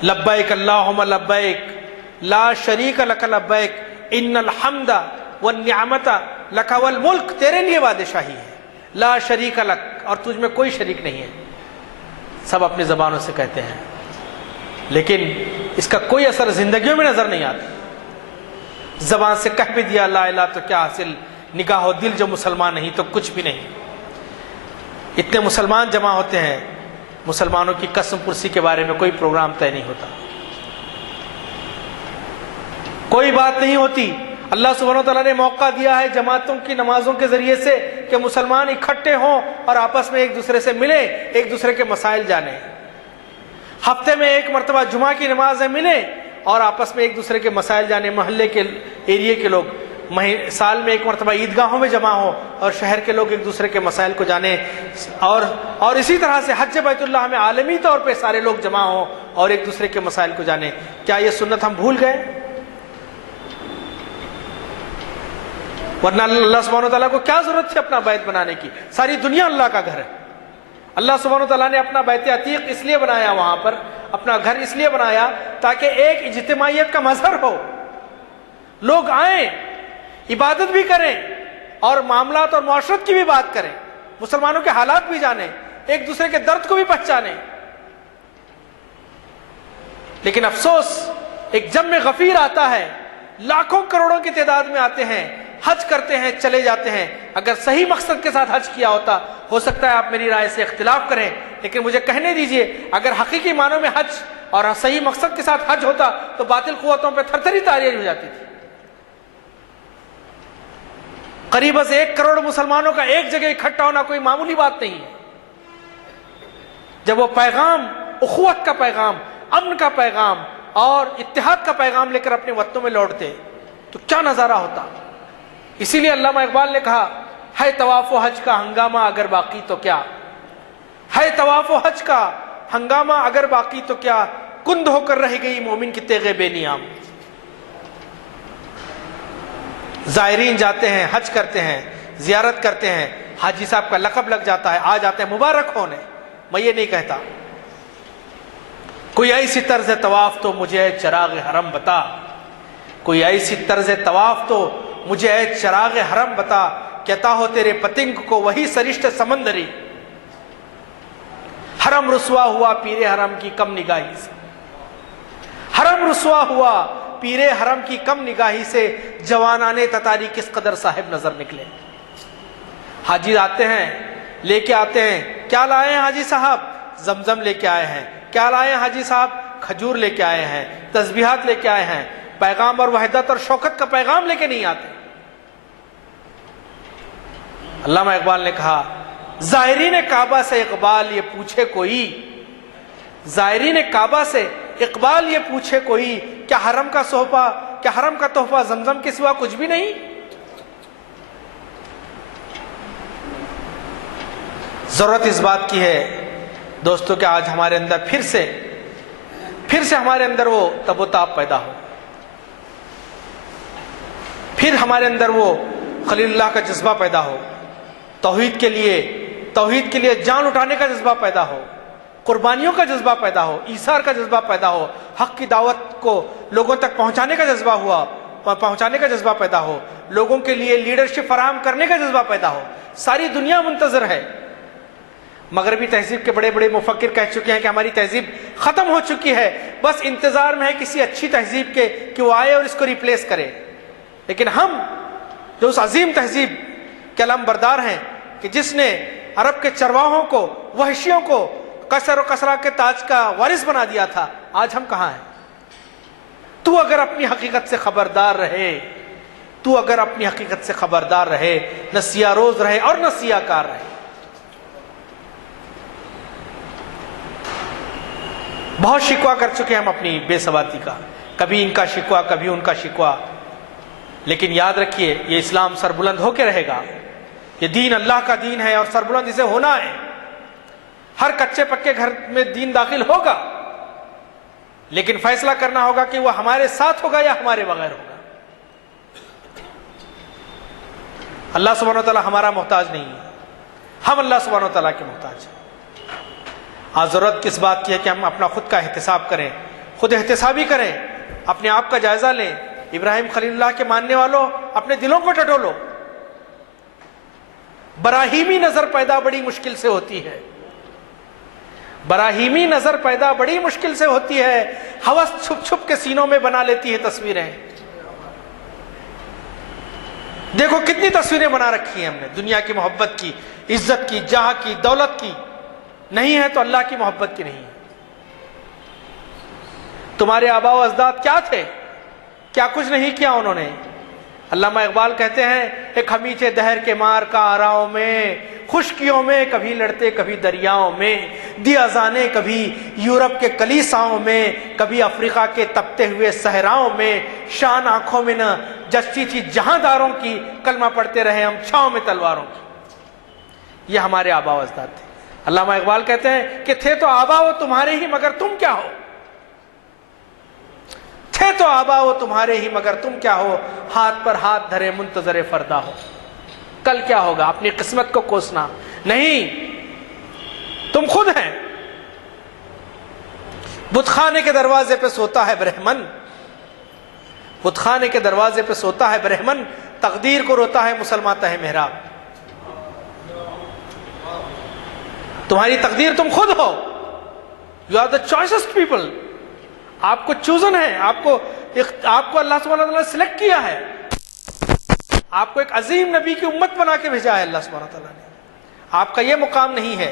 لبیک اللہم لبیک لا شریک لک لبیک ان الحمد والنعمت لک والملک، تیرے لیے بادشاہی ہے، لا شریک لک، اور تجھ میں کوئی شریک نہیں ہے، سب اپنی زبانوں سے کہتے ہیں، لیکن اس کا کوئی اثر زندگیوں میں نظر نہیں آتا۔ زبان سے کہہ بھی دیا لا الہ تو کیا حاصل، نگاہ و دل جو مسلمان نہیں تو کچھ بھی نہیں۔ اتنے مسلمان جمع ہوتے ہیں، مسلمانوں کی قسم پرسی کے بارے میں کوئی پروگرام طے نہیں ہوتا، کوئی بات نہیں ہوتی۔ اللہ سبحانہ وتعالیٰ نے موقع دیا ہے جماعتوں کی نمازوں کے ذریعے سے کہ مسلمان اکٹھے ہوں اور آپس میں ایک دوسرے سے ملیں، ایک دوسرے کے مسائل جانیں۔ ہفتے میں ایک مرتبہ جمعہ کی نمازیں ملیں اور آپس میں ایک دوسرے کے مسائل جانیں، محلے کے ایریے کے لوگ سال میں ایک مرتبہ عیدگاہوں میں جمع ہو اور شہر کے لوگ ایک دوسرے کے مسائل کو جانیں، اور اسی طرح سے حج بیت اللہ میں عالمی طور پہ سارے لوگ جمع ہوں اور ایک دوسرے کے مسائل کو جانیں۔ کیا یہ سنت ہم بھول گئے؟ ورنہ اللہ سبحانہ وتعالیٰ کو کیا ضرورت تھی اپنا بیت بنانے کی؟ ساری دنیا اللہ کا گھر ہے۔ اللہ سبحانہ وتعالیٰ نے اپنا بیت عتیق اس لیے بنایا، وہاں پر اپنا گھر اس لیے بنایا تاکہ ایک اجتماعیت کا مظہر ہو، لوگ آئیں، عبادت بھی کریں اور معاملات اور معاشرت کی بھی بات کریں، مسلمانوں کے حالات بھی جانیں، ایک دوسرے کے درد کو بھی پہچانیں۔ لیکن افسوس، ایک جم غفیر آتا ہے، لاکھوں کروڑوں کی تعداد میں آتے ہیں، حج کرتے ہیں، چلے جاتے ہیں۔ اگر صحیح مقصد کے ساتھ حج کیا ہوتا، ہو سکتا ہے آپ میری رائے سے اختلاف کریں، لیکن مجھے کہنے دیجئے، اگر حقیقی معنوں میں حج اور صحیح مقصد کے ساتھ حج ہوتا تو باطل قوتوں پہ تھر تھری تاریخ ہو جاتی تھی۔ قریب از 1 کروڑ مسلمانوں کا ایک جگہ اکٹھا ہونا کوئی معمولی بات نہیں ہے۔ جب وہ پیغام، اخوت کا پیغام، امن کا پیغام اور اتحاد کا پیغام لے کر اپنے وطنوں میں لوٹتے تو کیا نظارہ ہوتا۔ اسی لیے علامہ اقبال نے کہا، ہے طواف و حج کا ہنگامہ اگر باقی تو کیا، ہے طواف و حج کا ہنگامہ اگر باقی تو کیا، کند ہو کر رہ گئی مومن کی تیغ بے نیام۔ زائرین جاتے ہیں، حج کرتے ہیں، زیارت کرتے ہیں، حاجی صاحب کا لقب لگ جاتا ہے، آ جاتے ہیں مبارک ہونے۔ میں یہ نہیں کہتا، کوئی ایسی طرز طواف تو مجھے اے چراغ حرم بتا، کوئی ایسی طرز طواف تو مجھے اے چراغ حرم بتا، کہتا ہو تیرے پتنگ کو وہی سرشت سمندری، حرم رسوا ہوا پیر حرم کی کم نگاہی سے، حرم رسوا ہوا پیر حرم کی کم نگاہی سے، جوانان تتاری کس قدر صاحب نظر نکلے۔ حاجی آتے ہیں، لے کے آتے ہیں، کیا لائے ہیں حاجی صاحب؟ زمزم لے کے آئے ہیں۔ کیا لائے ہیں حاجی صاحب؟ کھجور لے کے آئے ہیں، تسبیحات لے کے آئے ہیں، پیغام اور وحدت اور شوکت کا پیغام لے کے نہیں آتے۔ علامہ اقبال نے کہا زائرین کعبہ سے اقبال یہ پوچھے کوئی، زائرین کعبہ سے اقبال یہ پوچھے کوئی، کیا حرم کا تحفہ زمزم کے سوا کچھ بھی نہیں؟ ضرورت اس بات کی ہے دوستوں کہ آج ہمارے اندر پھر سے ہمارے اندر وہ تب و تاب پیدا ہو، پھر ہمارے اندر وہ خلیل اللہ کا جذبہ پیدا ہو، توحید کے لیے جان اٹھانے کا جذبہ پیدا ہو، قربانیوں کا جذبہ پیدا ہو، ایثار کا جذبہ پیدا ہو، حق کی دعوت کو لوگوں تک پہنچانے کا جذبہ پیدا ہو، لوگوں کے لیے لیڈرشپ فراہم کرنے کا جذبہ پیدا ہو۔ ساری دنیا منتظر ہے۔ مغربی تہذیب کے بڑے بڑے مفکر کہہ چکے ہیں کہ ہماری تہذیب ختم ہو چکی ہے، بس انتظار میں ہے کسی اچھی تہذیب کے کہ وہ آئے اور اس کو ریپلیس کرے۔ لیکن ہم جو اس عظیم تہذیب کے علم بردار ہیں کہ جس نے عرب کے چرواہوں کو، وحشیوں کو کثر و کثرہ کے تاج کا وارث بنا دیا تھا، آج ہم کہاں ہیں؟ تو اگر اپنی حقیقت سے خبردار رہے، نہ سیاہ روز رہے اور نہ سیاہ کار رہے۔ بہت شکوہ کر چکے ہم اپنی بے ثباتی کا، کبھی ان کا شکوہ کبھی ان کا شکوہ، لیکن یاد رکھیے یہ اسلام سربلند ہو کے رہے گا، یہ دین اللہ کا دین ہے اور سربلند اسے ہونا ہے۔ ہر کچے پکے گھر میں دین داخل ہوگا، لیکن فیصلہ کرنا ہوگا کہ وہ ہمارے ساتھ ہوگا یا ہمارے بغیر ہوگا۔ اللہ سبحانہ و تعالیٰ ہمارا محتاج نہیں ہے، ہم اللہ سبحانہ و تعالیٰ کے محتاج ہیں۔ آج ضرورت کس بات کی ہے کہ ہم اپنا خود کا احتساب کریں، خود احتسابی کریں، اپنے آپ کا جائزہ لیں۔ ابراہیم خلیل اللہ کے ماننے والوں اپنے دلوں کو ٹٹولو۔ براہیمی نظر پیدا بڑی مشکل سے ہوتی ہے، براہیمی نظر پیدا بڑی مشکل سے ہوتی ہے، ہوس چھپ چھپ کے سینوں میں بنا لیتی ہے تصویریں۔ دیکھو کتنی تصویریں بنا رکھی ہیں ہم نے دنیا کی محبت کی، عزت کی، جاہ کی، دولت کی، نہیں ہے تو اللہ کی محبت کی نہیں ہے۔ تمہارے آباء و اجداد کیا تھے؟ کیا کچھ نہیں کیا انہوں نے۔ علامہ اقبال کہتے ہیں ایک ہمیچے دہر کے مار کا آراؤں میں، خشکیوں میں کبھی لڑتے کبھی دریاؤں میں، دی اذانے کبھی یورپ کے کلیساؤں میں، کبھی افریقہ کے تپتے ہوئے صحراؤں میں، شان آنکھوں میں نہ جچتی تھی جہاں داروں کی، کلمہ پڑھتے رہے ہم چھاؤں میں تلواروں کی۔ یہ ہمارے آباء و اجداد تھے۔ علامہ اقبال کہتے ہیں کہ تھے تو آبا و تمہارے ہی مگر تم کیا ہو، تھے تو آبا و تمہارے ہی مگر تم کیا ہو، ہاتھ پر ہاتھ دھرے منتظر فردا ہو۔ کل کیا ہوگا؟ اپنی قسمت کو کوسنا نہیں، تم خود ہیں۔ بت خانے کے دروازے پہ سوتا ہے برہمن، بت خانے کے دروازے پہ سوتا ہے برہمن، تقدیر کو روتا ہے مسلمان تہ محراب۔ تمہاری تقدیر تم خود ہو، یو آر دا چوائسسٹ پیپل۔ آپ کو چوزن ہے، آپ کو اللہ سبحانہ وتعالیٰ نے سلیکٹ کیا ہے، آپ کو ایک عظیم نبی کی امت بنا کے بھیجا ہے اللہ سبحانہ وتعالیٰ نے۔ آپ کا یہ مقام نہیں ہے۔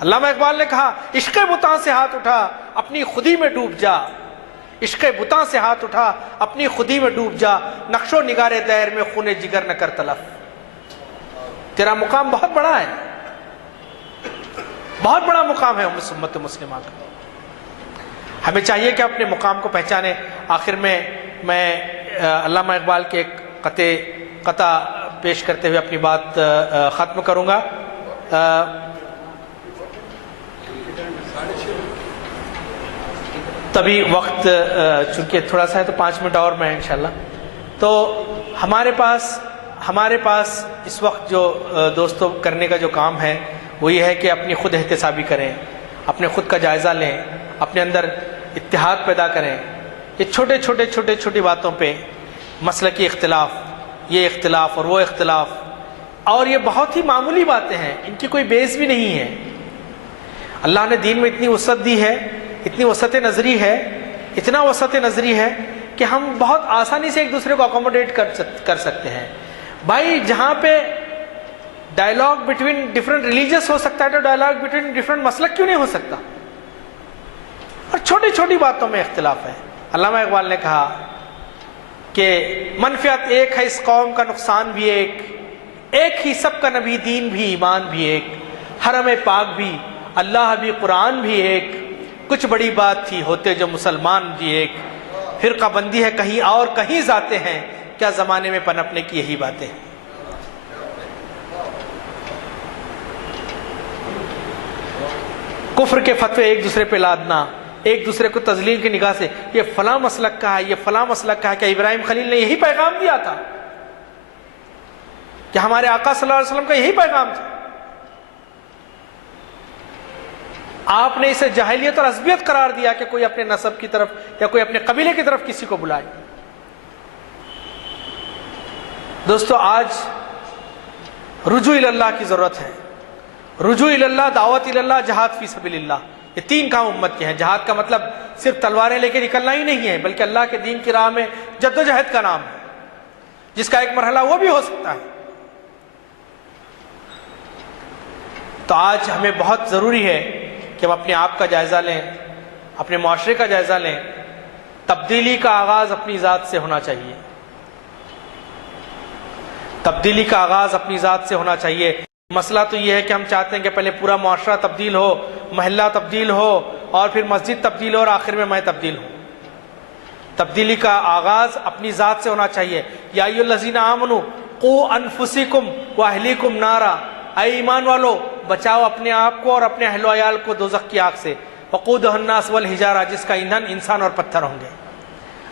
علامہ اقبال نے کہا عشق بتاں سے ہاتھ اٹھا اپنی خودی میں ڈوب جا، عشق بتاں سے ہاتھ اٹھا اپنی خودی میں ڈوب جا، نقش و نگار دیر میں خون جگر نہ کر تلف۔ تیرا مقام بہت بڑا ہے، بہت بڑا مقام ہے امت مسلمہ کا۔ ہمیں چاہیے کہ اپنے مقام کو پہچانے۔ آخر میں علامہ اقبال کے ایک قطع پیش کرتے ہوئے اپنی بات ختم کروں گا۔ تبھی وقت چونکہ تھوڑا سا ہے تو 5 منٹ اور میں انشاءاللہ۔ تو ہمارے پاس اس وقت جو دوستوں کرنے کا جو کام ہے وہ یہ ہے کہ اپنی خود احتسابی کریں، اپنے خود کا جائزہ لیں، اپنے اندر اتحاد پیدا کریں۔ یہ چھوٹی باتوں پہ مسلکی اختلاف، یہ اختلاف اور وہ اختلاف، اور یہ بہت ہی معمولی باتیں ہیں، ان کی کوئی بیس بھی نہیں ہے۔ اللہ نے دین میں اتنی وسعت دی ہے، اتنی وسعت نظری ہے، اتنا وسعت نظری ہے کہ ہم بہت آسانی سے ایک دوسرے کو اکوموڈیٹ کر سکتے ہیں۔ بھائی جہاں پہ ڈائلاگ بٹوین ڈفرینٹ ریلیجس ہو سکتا ہے تو ڈائلاگ بٹوین ڈفرینٹ مسلک کیوں نہیں ہو سکتا؟ اور چھوٹی چھوٹی باتوں میں اختلاف ہے۔ علامہ اقبال نے کہا کہ منفعت ایک ہے اس قوم کا نقصان بھی ایک ہی سب کا نبی دین بھی ایمان بھی ایک، حرم پاک بھی اللہ بھی قرآن بھی ایک، کچھ بڑی بات تھی ہوتے جو مسلمان بھی ایک، فرقہ بندی ہے کہیں اور کہیں ذاتیں ہیں، کیا زمانے میں پنپنے کی یہی باتیں ہیں۔ کفر کے فتوے ایک دوسرے پہ لادنا، ایک دوسرے کو تذلیل کی نگاہ سے یہ فلاں مسلک کا ہے، یہ فلاں مسلک کا ہے، کہ ابراہیم خلیل نے یہی پیغام دیا تھا، کہ ہمارے آقا صلی اللہ علیہ وسلم کا یہی پیغام تھا۔ آپ نے اسے جاہلیت اور عصبیت قرار دیا کہ کوئی اپنے نسب کی طرف یا کوئی اپنے قبیلے کی طرف کسی کو بلائے۔ دوستو آج رجوع اللہ کی ضرورت ہے، رجوع اللہ، دعوت اللہ، جہاد فی سبیل اللہ، یہ تین کام امت کے ہیں۔ جہاد کا مطلب صرف تلواریں لے کے نکلنا ہی نہیں ہے، بلکہ اللہ کے دین کی راہ میں جد و جہد کا نام ہے، جس کا ایک مرحلہ وہ بھی ہو سکتا ہے۔ تو آج ہمیں بہت ضروری ہے کہ ہم اپنے آپ کا جائزہ لیں، اپنے معاشرے کا جائزہ لیں۔ تبدیلی کا آغاز اپنی ذات سے ہونا چاہیے، تبدیلی کا آغاز اپنی ذات سے ہونا چاہیے۔ مسئلہ تو یہ ہے کہ ہم چاہتے ہیں کہ پہلے پورا معاشرہ تبدیل ہو، محلہ تبدیل ہو، اور پھر مسجد تبدیل ہو، اور آخر میں تبدیل ہوں۔ تبدیلی کا آغاز اپنی ذات سے ہونا چاہیے۔ یا ایھا الذین آمنوا قوا انفسکم واہلیکم نارا، اے ایمان والو بچاؤ اپنے آپ کو اور اپنے اہل و عیال کو دوزخ کی آگ سے، وقودھا الناس والحجارہ، جس کا ایندھن انسان اور پتھر ہوں گے۔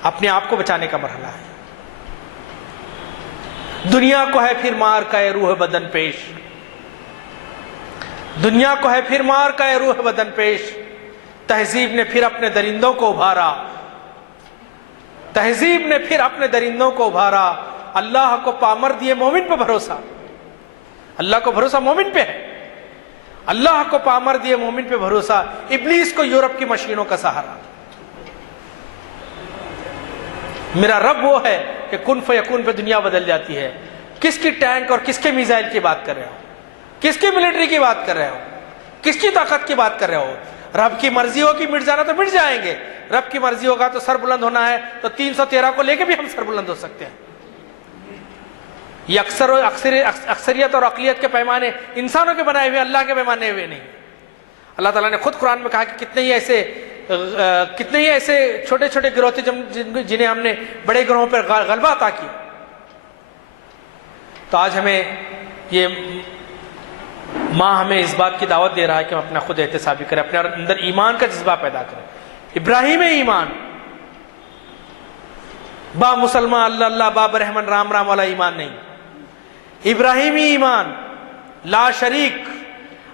اپنے آپ کو بچانے کا مرحلہ ہے۔ دنیا کو ہے پھر مار کا اے روح بدن پیش، دنیا کو ہے پھر مار کا اے روح بدن پیش، تہذیب نے پھر اپنے درندوں کو ابھارا، تہذیب نے پھر اپنے درندوں کو ابھارا۔ اللہ کو پامر دیے مومن پہ بھروسہ، اللہ کو بھروسہ مومن پہ ہے، اللہ کو پامر دیے مومن پہ بھروسہ، ابلیس کو یورپ کی مشینوں کا سہارا۔ میرا رب وہ ہے کہ کن فیکون پہ دنیا بدل جاتی ہے۔ کس کی ٹینک اور کس کے میزائل کی بات کر رہے ہو؟ کس کی ملٹری کی بات کر رہے ہو؟ کس کی طاقت کی بات کر رہے ہو؟ رب کی مرضی ہو کہ مٹ جانا تو مٹ جائیں گے، رب کی مرضی ہوگا تو سر بلند ہونا ہے تو 313 کو لے کے بھی ہم سر بلند ہو سکتے ہیں۔ یہ اکثریت اور اقلیت کے پیمانے انسانوں کے بنائے ہوئے، اللہ کے پیمانے ہوئے نہیں۔ اللہ تعالیٰ نے خود قرآن میں کہا کہ کتنے ہی ایسے چھوٹے چھوٹے گروہ تھے جنہیں ہم نے بڑے گروہوں پر غلبہ عطا کیا۔ تو آج ہمیں یہ ماں ہمیں اس بات کی دعوت دے رہا ہے کہ ہم اپنا خود احتسابی کریں، اپنے اندر ایمان کا جذبہ پیدا کریں۔ ابراہیم ایمان، با مسلمان اللہ اللہ با برحمن رام رام والا ایمان نہیں، ابراہیمی ایمان، لا شریک،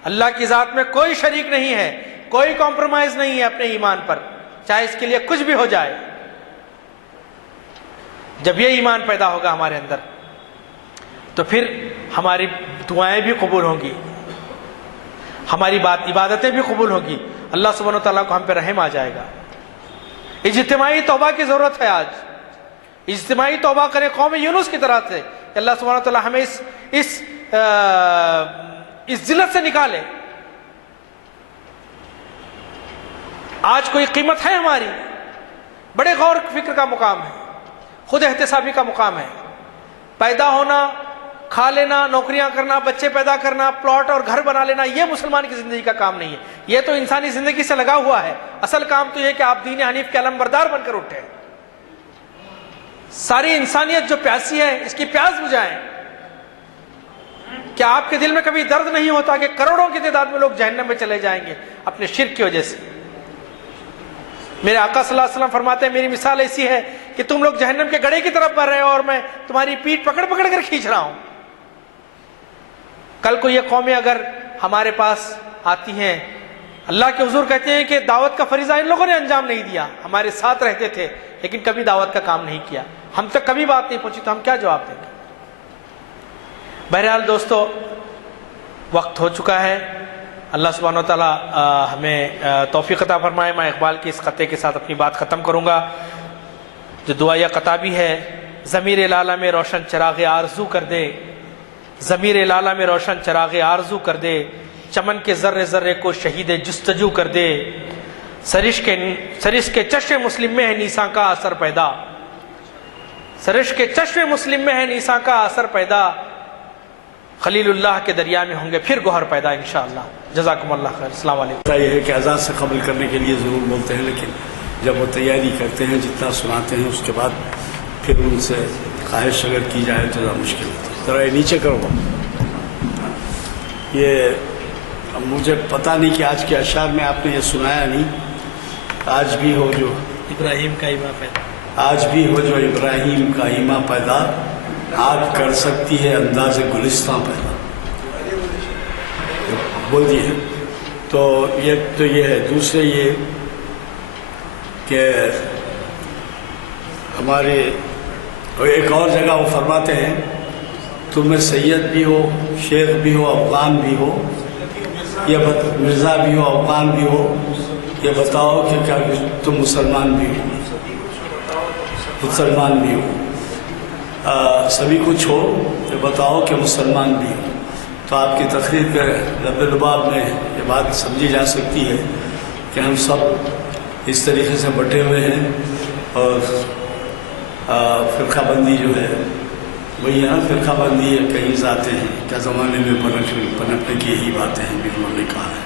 اللہ کی ذات میں کوئی شریک نہیں ہے، کوئی کمپرومائز نہیں ہے اپنے ایمان پر، چاہے اس کے لیے کچھ بھی ہو جائے۔ جب یہ ایمان پیدا ہوگا ہمارے اندر تو پھر ہماری دعائیں بھی قبول ہوں گی، ہماری عبادتیں بھی قبول ہوں گی، اللہ سبحانہ وتعالیٰ کو ہم پہ رحم آ جائے گا۔ اجتماعی توبہ کی ضرورت ہے آج، اجتماعی توبہ کریں قوم یونس کی طرح سے کہ اللہ سبحانہ وتعالیٰ ہمیں اس ذلت سے نکالے۔ آج کوئی قیمت ہے ہماری، بڑے غور فکر کا مقام ہے، خود احتسابی کا مقام ہے۔ پیدا ہونا، کھا لینا، نوکریاں کرنا، بچے پیدا کرنا، پلاٹ اور گھر بنا لینا، یہ مسلمان کی زندگی کا کام نہیں ہے، یہ تو انسانی زندگی سے لگا ہوا ہے۔ اصل کام تو یہ کہ آپ دین حنیف کے علم بردار بن کر اٹھیں، ساری انسانیت جو پیاسی ہے اس کی پیاس بجھائیں۔ کیا آپ کے دل میں کبھی درد نہیں ہوتا کہ کروڑوں کی تعداد میں لوگ جہنم میں چلے جائیں گے اپنے شرک کی وجہ سے؟ میرے آقا صلی اللہ علیہ وسلم فرماتے ہیں میری مثال ایسی ہے کہ تم لوگ جہنم کے گڑھے کی طرف بڑھ رہے ہو اور میں تمہاری پیٹھ پکڑ پکڑ کر کھینچ رہا ہوں۔ کل کو یہ قومیں اگر ہمارے پاس آتی ہیں، اللہ کے حضور کہتے ہیں کہ دعوت کا فریضہ ان لوگوں نے انجام نہیں دیا، ہمارے ساتھ رہتے تھے لیکن کبھی دعوت کا کام نہیں کیا، ہم تک کبھی بات نہیں پہنچی، تو ہم کیا جواب دیں گے؟ بہرحال دوستو وقت ہو چکا ہے. اللہ سبحانہ و تعالیٰ ہمیں توفیق عطا فرمائے. میں اقبال کے اس خطے کے ساتھ اپنی بات ختم کروں گا جو دعائیہ قطع بھی ہے. ضمیر لالہ میں روشن چراغ آرزو کر دے, ضمیر لالہ میں روشن چراغ آرزو کر دے, چمن کے ذرے ذرے کو شہید جستجو کر دے. سرش کے چشم مسلم میں ہے نیساں کا اثر پیدا, سرش کے چشم مسلم میں ہے نیساں کا اثر پیدا. خلیل اللہ کے دریا میں ہوں گے پھر گوہر پیدا انشاءاللہ. جزاکم اللہ خیر. السلام علیکم. یہ ہے کہ اذان سے قبل کرنے کے لیے ضرور بولتے ہیں, لیکن جب وہ تیاری کرتے ہیں جتنا سناتے ہیں اس کے بعد پھر ان سے خواہش اگر کی جائے تو ذرا مشکل ہوتی ہے. ذرا یہ نیچے کرو. یہ مجھے پتہ نہیں کہ آج کے اشعار میں آپ نے یہ سنایا نہیں. آج بھی ہو جو ابراہیم کا ایما پیدا, آج بھی ہو جو ابراہیم کا ایما پیدا, آگ کر سکتی ہے انداز گلستاں پیدا. بول دیے. تو یہ ہے. دوسرے یہ کہ ہمارے ایک اور جگہ وہ فرماتے ہیں تم میں سید بھی ہو, شیخ بھی ہو, افغان بھی ہو, یا مرزا بھی ہو, افغان بھی ہو, یہ بتاؤ کہ کیا تم مسلمان بھی ہو, مسلمان بھی ہو, سبھی کچھ ہو, یہ بتاؤ کہ مسلمان بھی ہو. تو آپ کی تقریر کے لب لباب میں یہ بات سمجھی جا سکتی ہے کہ ہم سب اس طریقے سے بٹے ہوئے ہیں, اور فرقہ بندی جو ہے وہی ہے نا, فرقہ بندی ہے کہیں ذاتیں ہیں, کیا زمانے میں پنپنے کی یہی باتیں ہیں بھی انہوں نے کہا ہے.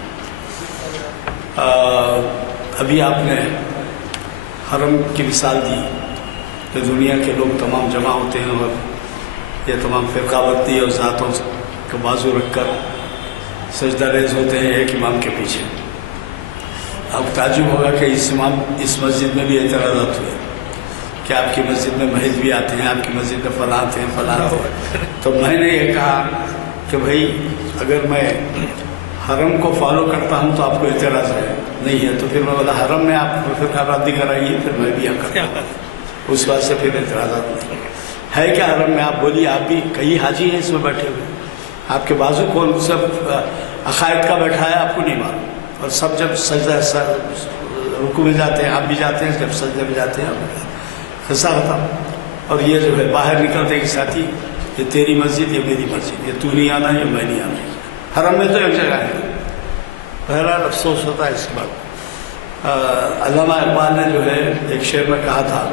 ابھی آپ نے حرم کی مثال دی کہ دنیا کے لوگ تمام جمع ہوتے ہیں اور یہ تمام فرقہ بندی اور ذاتوں کو بازو رکھ کر سجدہ ریز ہوتے ہیں ایک امام کے پیچھے. اب تعجب ہوگا کہ اس مسجد میں بھی اعتراضات ہوئے کہ آپ کی مسجد میں مہد بھی آتے ہیں, آپ کی مسجد میں فلاں ہیں فلاں ہیں. تو میں نے یہ کہا کہ بھائی اگر میں حرم کو فالو کرتا ہوں تو آپ کو اعتراض ہے نہیں ہے, تو پھر میں بولا حرم میں آپ فرقہ بندی کرائیے پھر میں بھی کرتا ہوں, اس بات سے پھر اعتراضات نہیں ہے. کیا حرم میں آپ بولیے, آپ بھی کئی حاجی ہیں اس میں بیٹھے ہوئے, آپ کے بازو کون سب عقائد کا بیٹھا ہے آپ کو نہیں معلوم, اور سب جب سجدہ رکوع میں جاتے ہیں آپ بھی جاتے ہیں, جب سجدے میں جاتے ہیں آپ خصا ہوتا. اور یہ جو ہے باہر نکلتے کے ساتھ ہی یہ تیری مسجد یہ میری مسجد, یہ تو نہیں آنا یہ میں نہیں آنا. حرم میں تو ایک جگہ ہے. بہرحال افسوس ہوتا ہے اس کے بعد. علامہ اقبال نے جو ہے ایک شعر میں کہا تھا,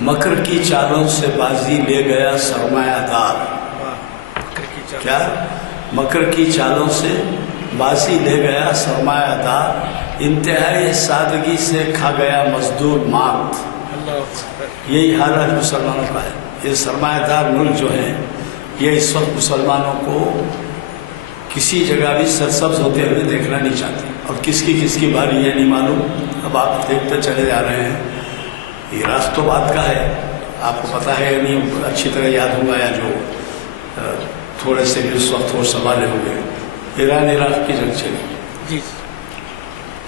مکر کی چالوں سے بازی لے گیا سرمایہ دار. کیا مکر کی چالوں سے بازی لے گیا سرمایہ دار, انتہائی سادگی سے کھا گیا مزدور مات. یہی حال آج مسلمانوں کا ہے. یہ سرمایہ دار ملک جو ہے یہ اس وقت مسلمانوں کو کسی جگہ بھی سرسبز ہوتے ہوئے دیکھنا نہیں چاہتے, اور کس کی باری یہ نہیں معلوم. اب آپ دیکھتے چلے جا رہے ہیں. عراق تو بات کا ہے, آپ کو پتہ ہے نہیں, اچھی طرح یاد ہوگا یا جو تھوڑے سے بھی اس وقت اور سنبھالے ہو گئے. ایران عراق کی جنگ چلی جی,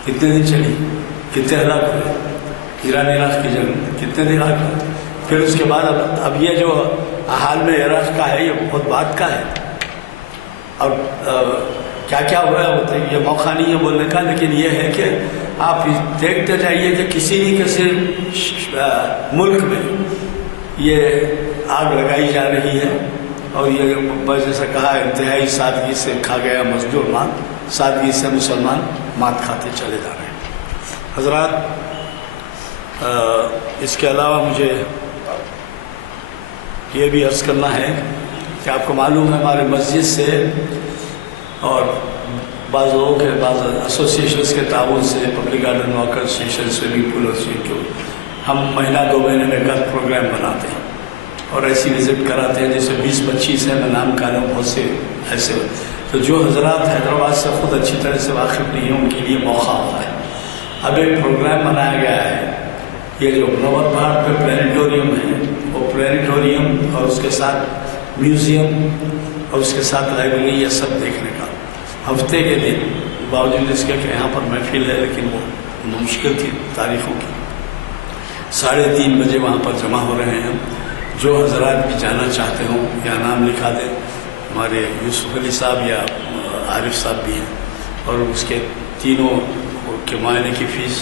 کتنے دن چلی, کتنے ہلاک ہوئے. ایران عراق کی جنگ کتنے دن ہلاک ہوئے. پھر اس کے بعد اب یہ جو حال میں عراق کا ہے یہ بہت بات کا ہے, اور کیا کیا ہوا ہے یہ موقع نہیں ہے بولنے کا, لیکن یہ ہے کہ آپ دیکھتے جائیے کہ کسی نہ کسی ملک میں یہ آگ لگائی جا رہی ہے, اور یہ جیسے کہا انتہائی سادگی سے کھا گیا مزدور مات, سادگی سے مسلمان مات کھاتے چلے جا رہے ہیں. حضرات اس کے علاوہ مجھے یہ بھی عرض کرنا ہے کہ آپ کو معلوم ہے ہمارے مسجد سے اور بعض لوگوں کے بعض ایسوسیشنز کے تعاون سے public garden walker station swimming pool اور ہم مہینہ 2 مہینے میں کا پروگرام بناتے ہیں اور ایسی وزٹ کراتے ہیں جیسے 20-25 ہیں, میں نام کا لوں بہت سے ایسے. تو جو حضرات حیدرآباد سے خود اچھی طرح سے واقف نہیں ہیں ان کے لیے موقع ہوتا ہے. اب ایک پروگرام بنایا گیا ہے, یہ جو منور پہاڑ پہ پلانیٹوریم ہے وہ پلانیٹوریم اور اس کے ساتھ میوزیم اور اس کے ساتھ لائبریری یہ سب دیکھنے کا. ہفتے کے دن باوجود اس کے کہ یہاں پر محفل ہے لیکن وہ مشکل تھی تاریخوں کی, 3:30 بجے وہاں پر جمع ہو رہے ہیں. جو حضرات بھی جانا چاہتے ہوں یا نام لکھا دیں. ہمارے یوسف علی صاحب یا عارف صاحب بھی ہیں, اور اس کے تینوں کے معائنے کی فیس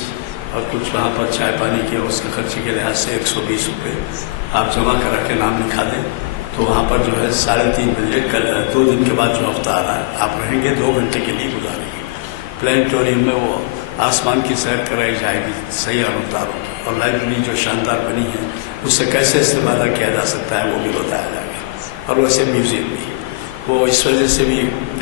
اور کچھ وہاں پر چائے پانی کے اس کے خرچے کے لحاظ سے 120 روپے آپ جمع کرا کے نام لکھا دیں. تو وہاں پر جو ہے 3:30 بجے کل 2 دن کے بعد جو ہفتہ آ رہا ہے آپ رہیں گے, 2 گھنٹے کے لیے گزاریں گے. پلانٹوریم میں وہ آسمان کی سیر کرائی جائے گی سیاروں تاروں کی, اور لائبریری جو شاندار بنی ہے اس سے کیسے استفادہ کیا جا سکتا ہے وہ بھی بتایا جائے گا. اور ویسے میوزیم بھی وہ اس وجہ سے بھی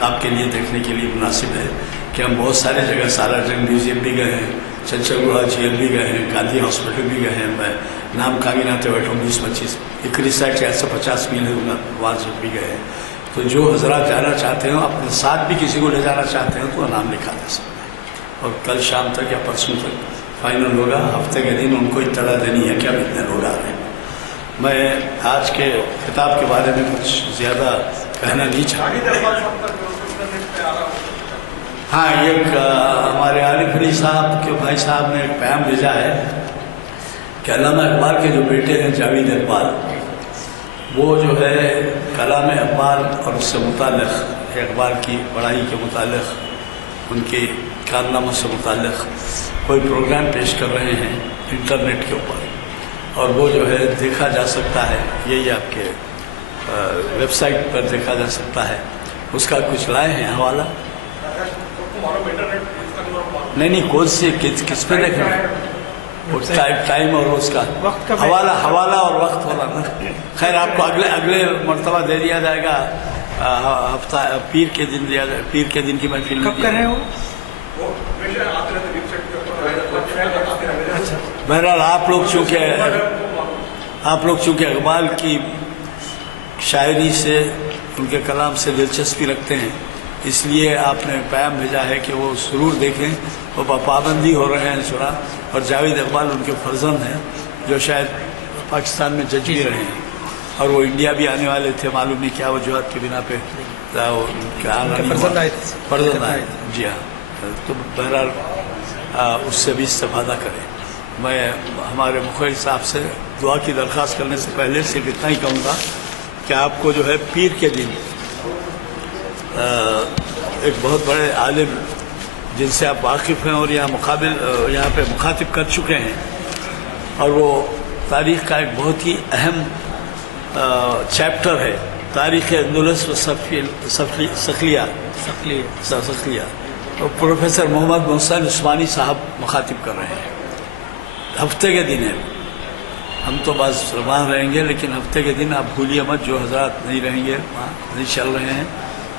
آپ کے لیے دیکھنے کے لیے مناسب ہے کہ ہم بہت سارے جگہ سالار جنگ میوزیم بھی گئے ہیں, چنچل گوڑا جیل بھی گئے ہیں, گاندھی ہاسپٹل بھی گئے ہیں, میں نام کاغیناتے بیٹھوں 20-25 اکری سائڈ 150 میل ہے وہاں سے بھی گئے ہیں. تو جو حضرات جانا چاہتے ہوں اپنے ساتھ بھی کسی کو لے جانا چاہتے ہیں تو نام لکھا دے سکتے ہیں. اور کل شام تک یا پرسوں تک فائنل ہوگا. ہفتے کے دن ان کو اطلاع دینی ہے کہ اب اتنے لوگ آ رہے ہیں. میں آج کے خطاب کے بارے میں کچھ زیادہ کہنا نہیں چاہتا. ہاں, ایک ہمارے عارف علی صاحب کے بھائی صاحب نے ایک پیغام بھیجا ہے کہ علامہ اقبال کے جو بیٹے ہیں جاوید اقبال, وہ جو ہے کلام اقبال اور اس سے متعلق اقبال کی پڑھائی کے متعلق ان کے کارناموں سے متعلق کوئی پروگرام پیش کر رہے ہیں انٹرنیٹ کے اوپر, اور وہ جو ہے دیکھا جا سکتا ہے. یہی آپ کے ویب سائٹ پر دیکھا جا سکتا ہے. اس کا کچھ لائے ہیں حوالہ. نہیں کون سے کس پہ دیکھ رہے ہیں ٹائم اور اس کا حوالہ اور وقت ہونا نا. خیر آپ کو اگلے مرتبہ دے دیا جائے گا. ہفتہ پیر کے دن دیا جائے, پیر کے دن کی محفل میں دیا. بہرحال آپ لوگ چونکہ اقبال کی شاعری سے ان کے کلام سے دلچسپی رکھتے ہیں, اس لیے آپ نے پیغام بھیجا ہے کہ وہ ضرور دیکھیں. وہ پابندی ہو رہے ہیں سنا, اور جاوید اقبال ان کے فرزند ہیں جو شاید پاکستان میں جج بھی رہے ہیں, اور وہ انڈیا بھی آنے والے تھے. معلوم نہیں کیا وجوہات کی بنا پہ فرزند آئے. جی ہاں, تو بہرحال اس سے بھی استفادہ کریں. میں ہمارے مخرج صاحب سے دعا کی درخواست کرنے سے پہلے صرف اتنا ہی کہوں گا کہ آپ کو جو ہے پیر کے دن ایک بہت بڑے عالم جن سے آپ واقف ہیں اور یہاں پہ مخاطب کر چکے ہیں, اور وہ تاریخ کا ایک بہت ہی اہم چیپٹر ہے, تاریخ اندلس و سخلیہ. پروفیسر محمد محسن عثمانی صاحب مخاطب کر رہے ہیں. ہفتے کے دن ہے, ہم تو بعض وہاں رہیں گے, لیکن ہفتے کے دن آپ بھولیے مت, جو حضرات نہیں رہیں گے وہاں نہیں چل رہے ہیں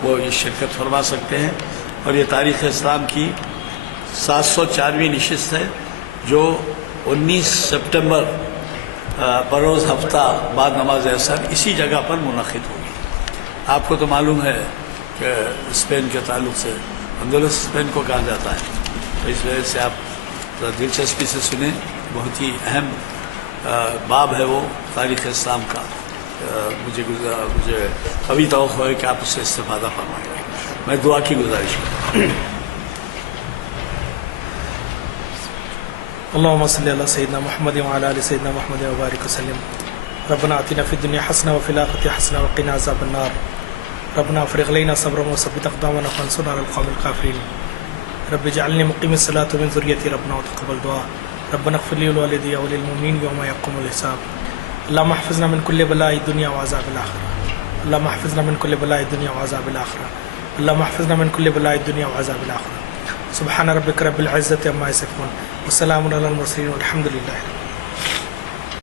وہ یہ شرکت فرما سکتے ہیں. اور یہ تاریخ اسلام کی 704ویں نشست ہے جو 19 سپٹمبر بروز ہفتہ بعد نماز عصر اسی جگہ پر منعقد ہوگی. آپ کو تو معلوم ہے کہ اسپین کے تعلق سے اندلس اسپین کو کہا جاتا ہے, تو اس وجہ سے آپ دلچسپی سے سنیں. بہت ہی اہم باب ہے وہ تاریخ اسلام کا. مجھے قوی توقع ہے کہ آپ اس سے استفادہ فرمائیں گے. میں دعا کی گزارش کروں. اللهم صل على سيدنا محمد وعلى ال سيدنا محمد وبارك وسلم. ربنا آتنا في الدنيا حسنة وفي الآخرة حسنة وقنا عذاب النار. ربنا افرغ علينا صبرا وثبت أقدامنا وانصرنا على القوم الكافرين. رب اجعلني مقيم الصلاة ومن ذريتي ربنا وتقبل دعاء. ربنا اغفر لي ولوالدي وللمؤمنين يوم يقوم الحساب. اللهم احفظنا من كل بلاء الدنيا وعذاب الآخرة. اللهم احفظنا من كل بلاء الدنيا وعذاب الآخرة. اللهم احفظنا من كل بلاء الدنيا وعذاب الآخرة. سبحان ربك رب العزة عما يصفون وسلام على المرسلين والحمد لله.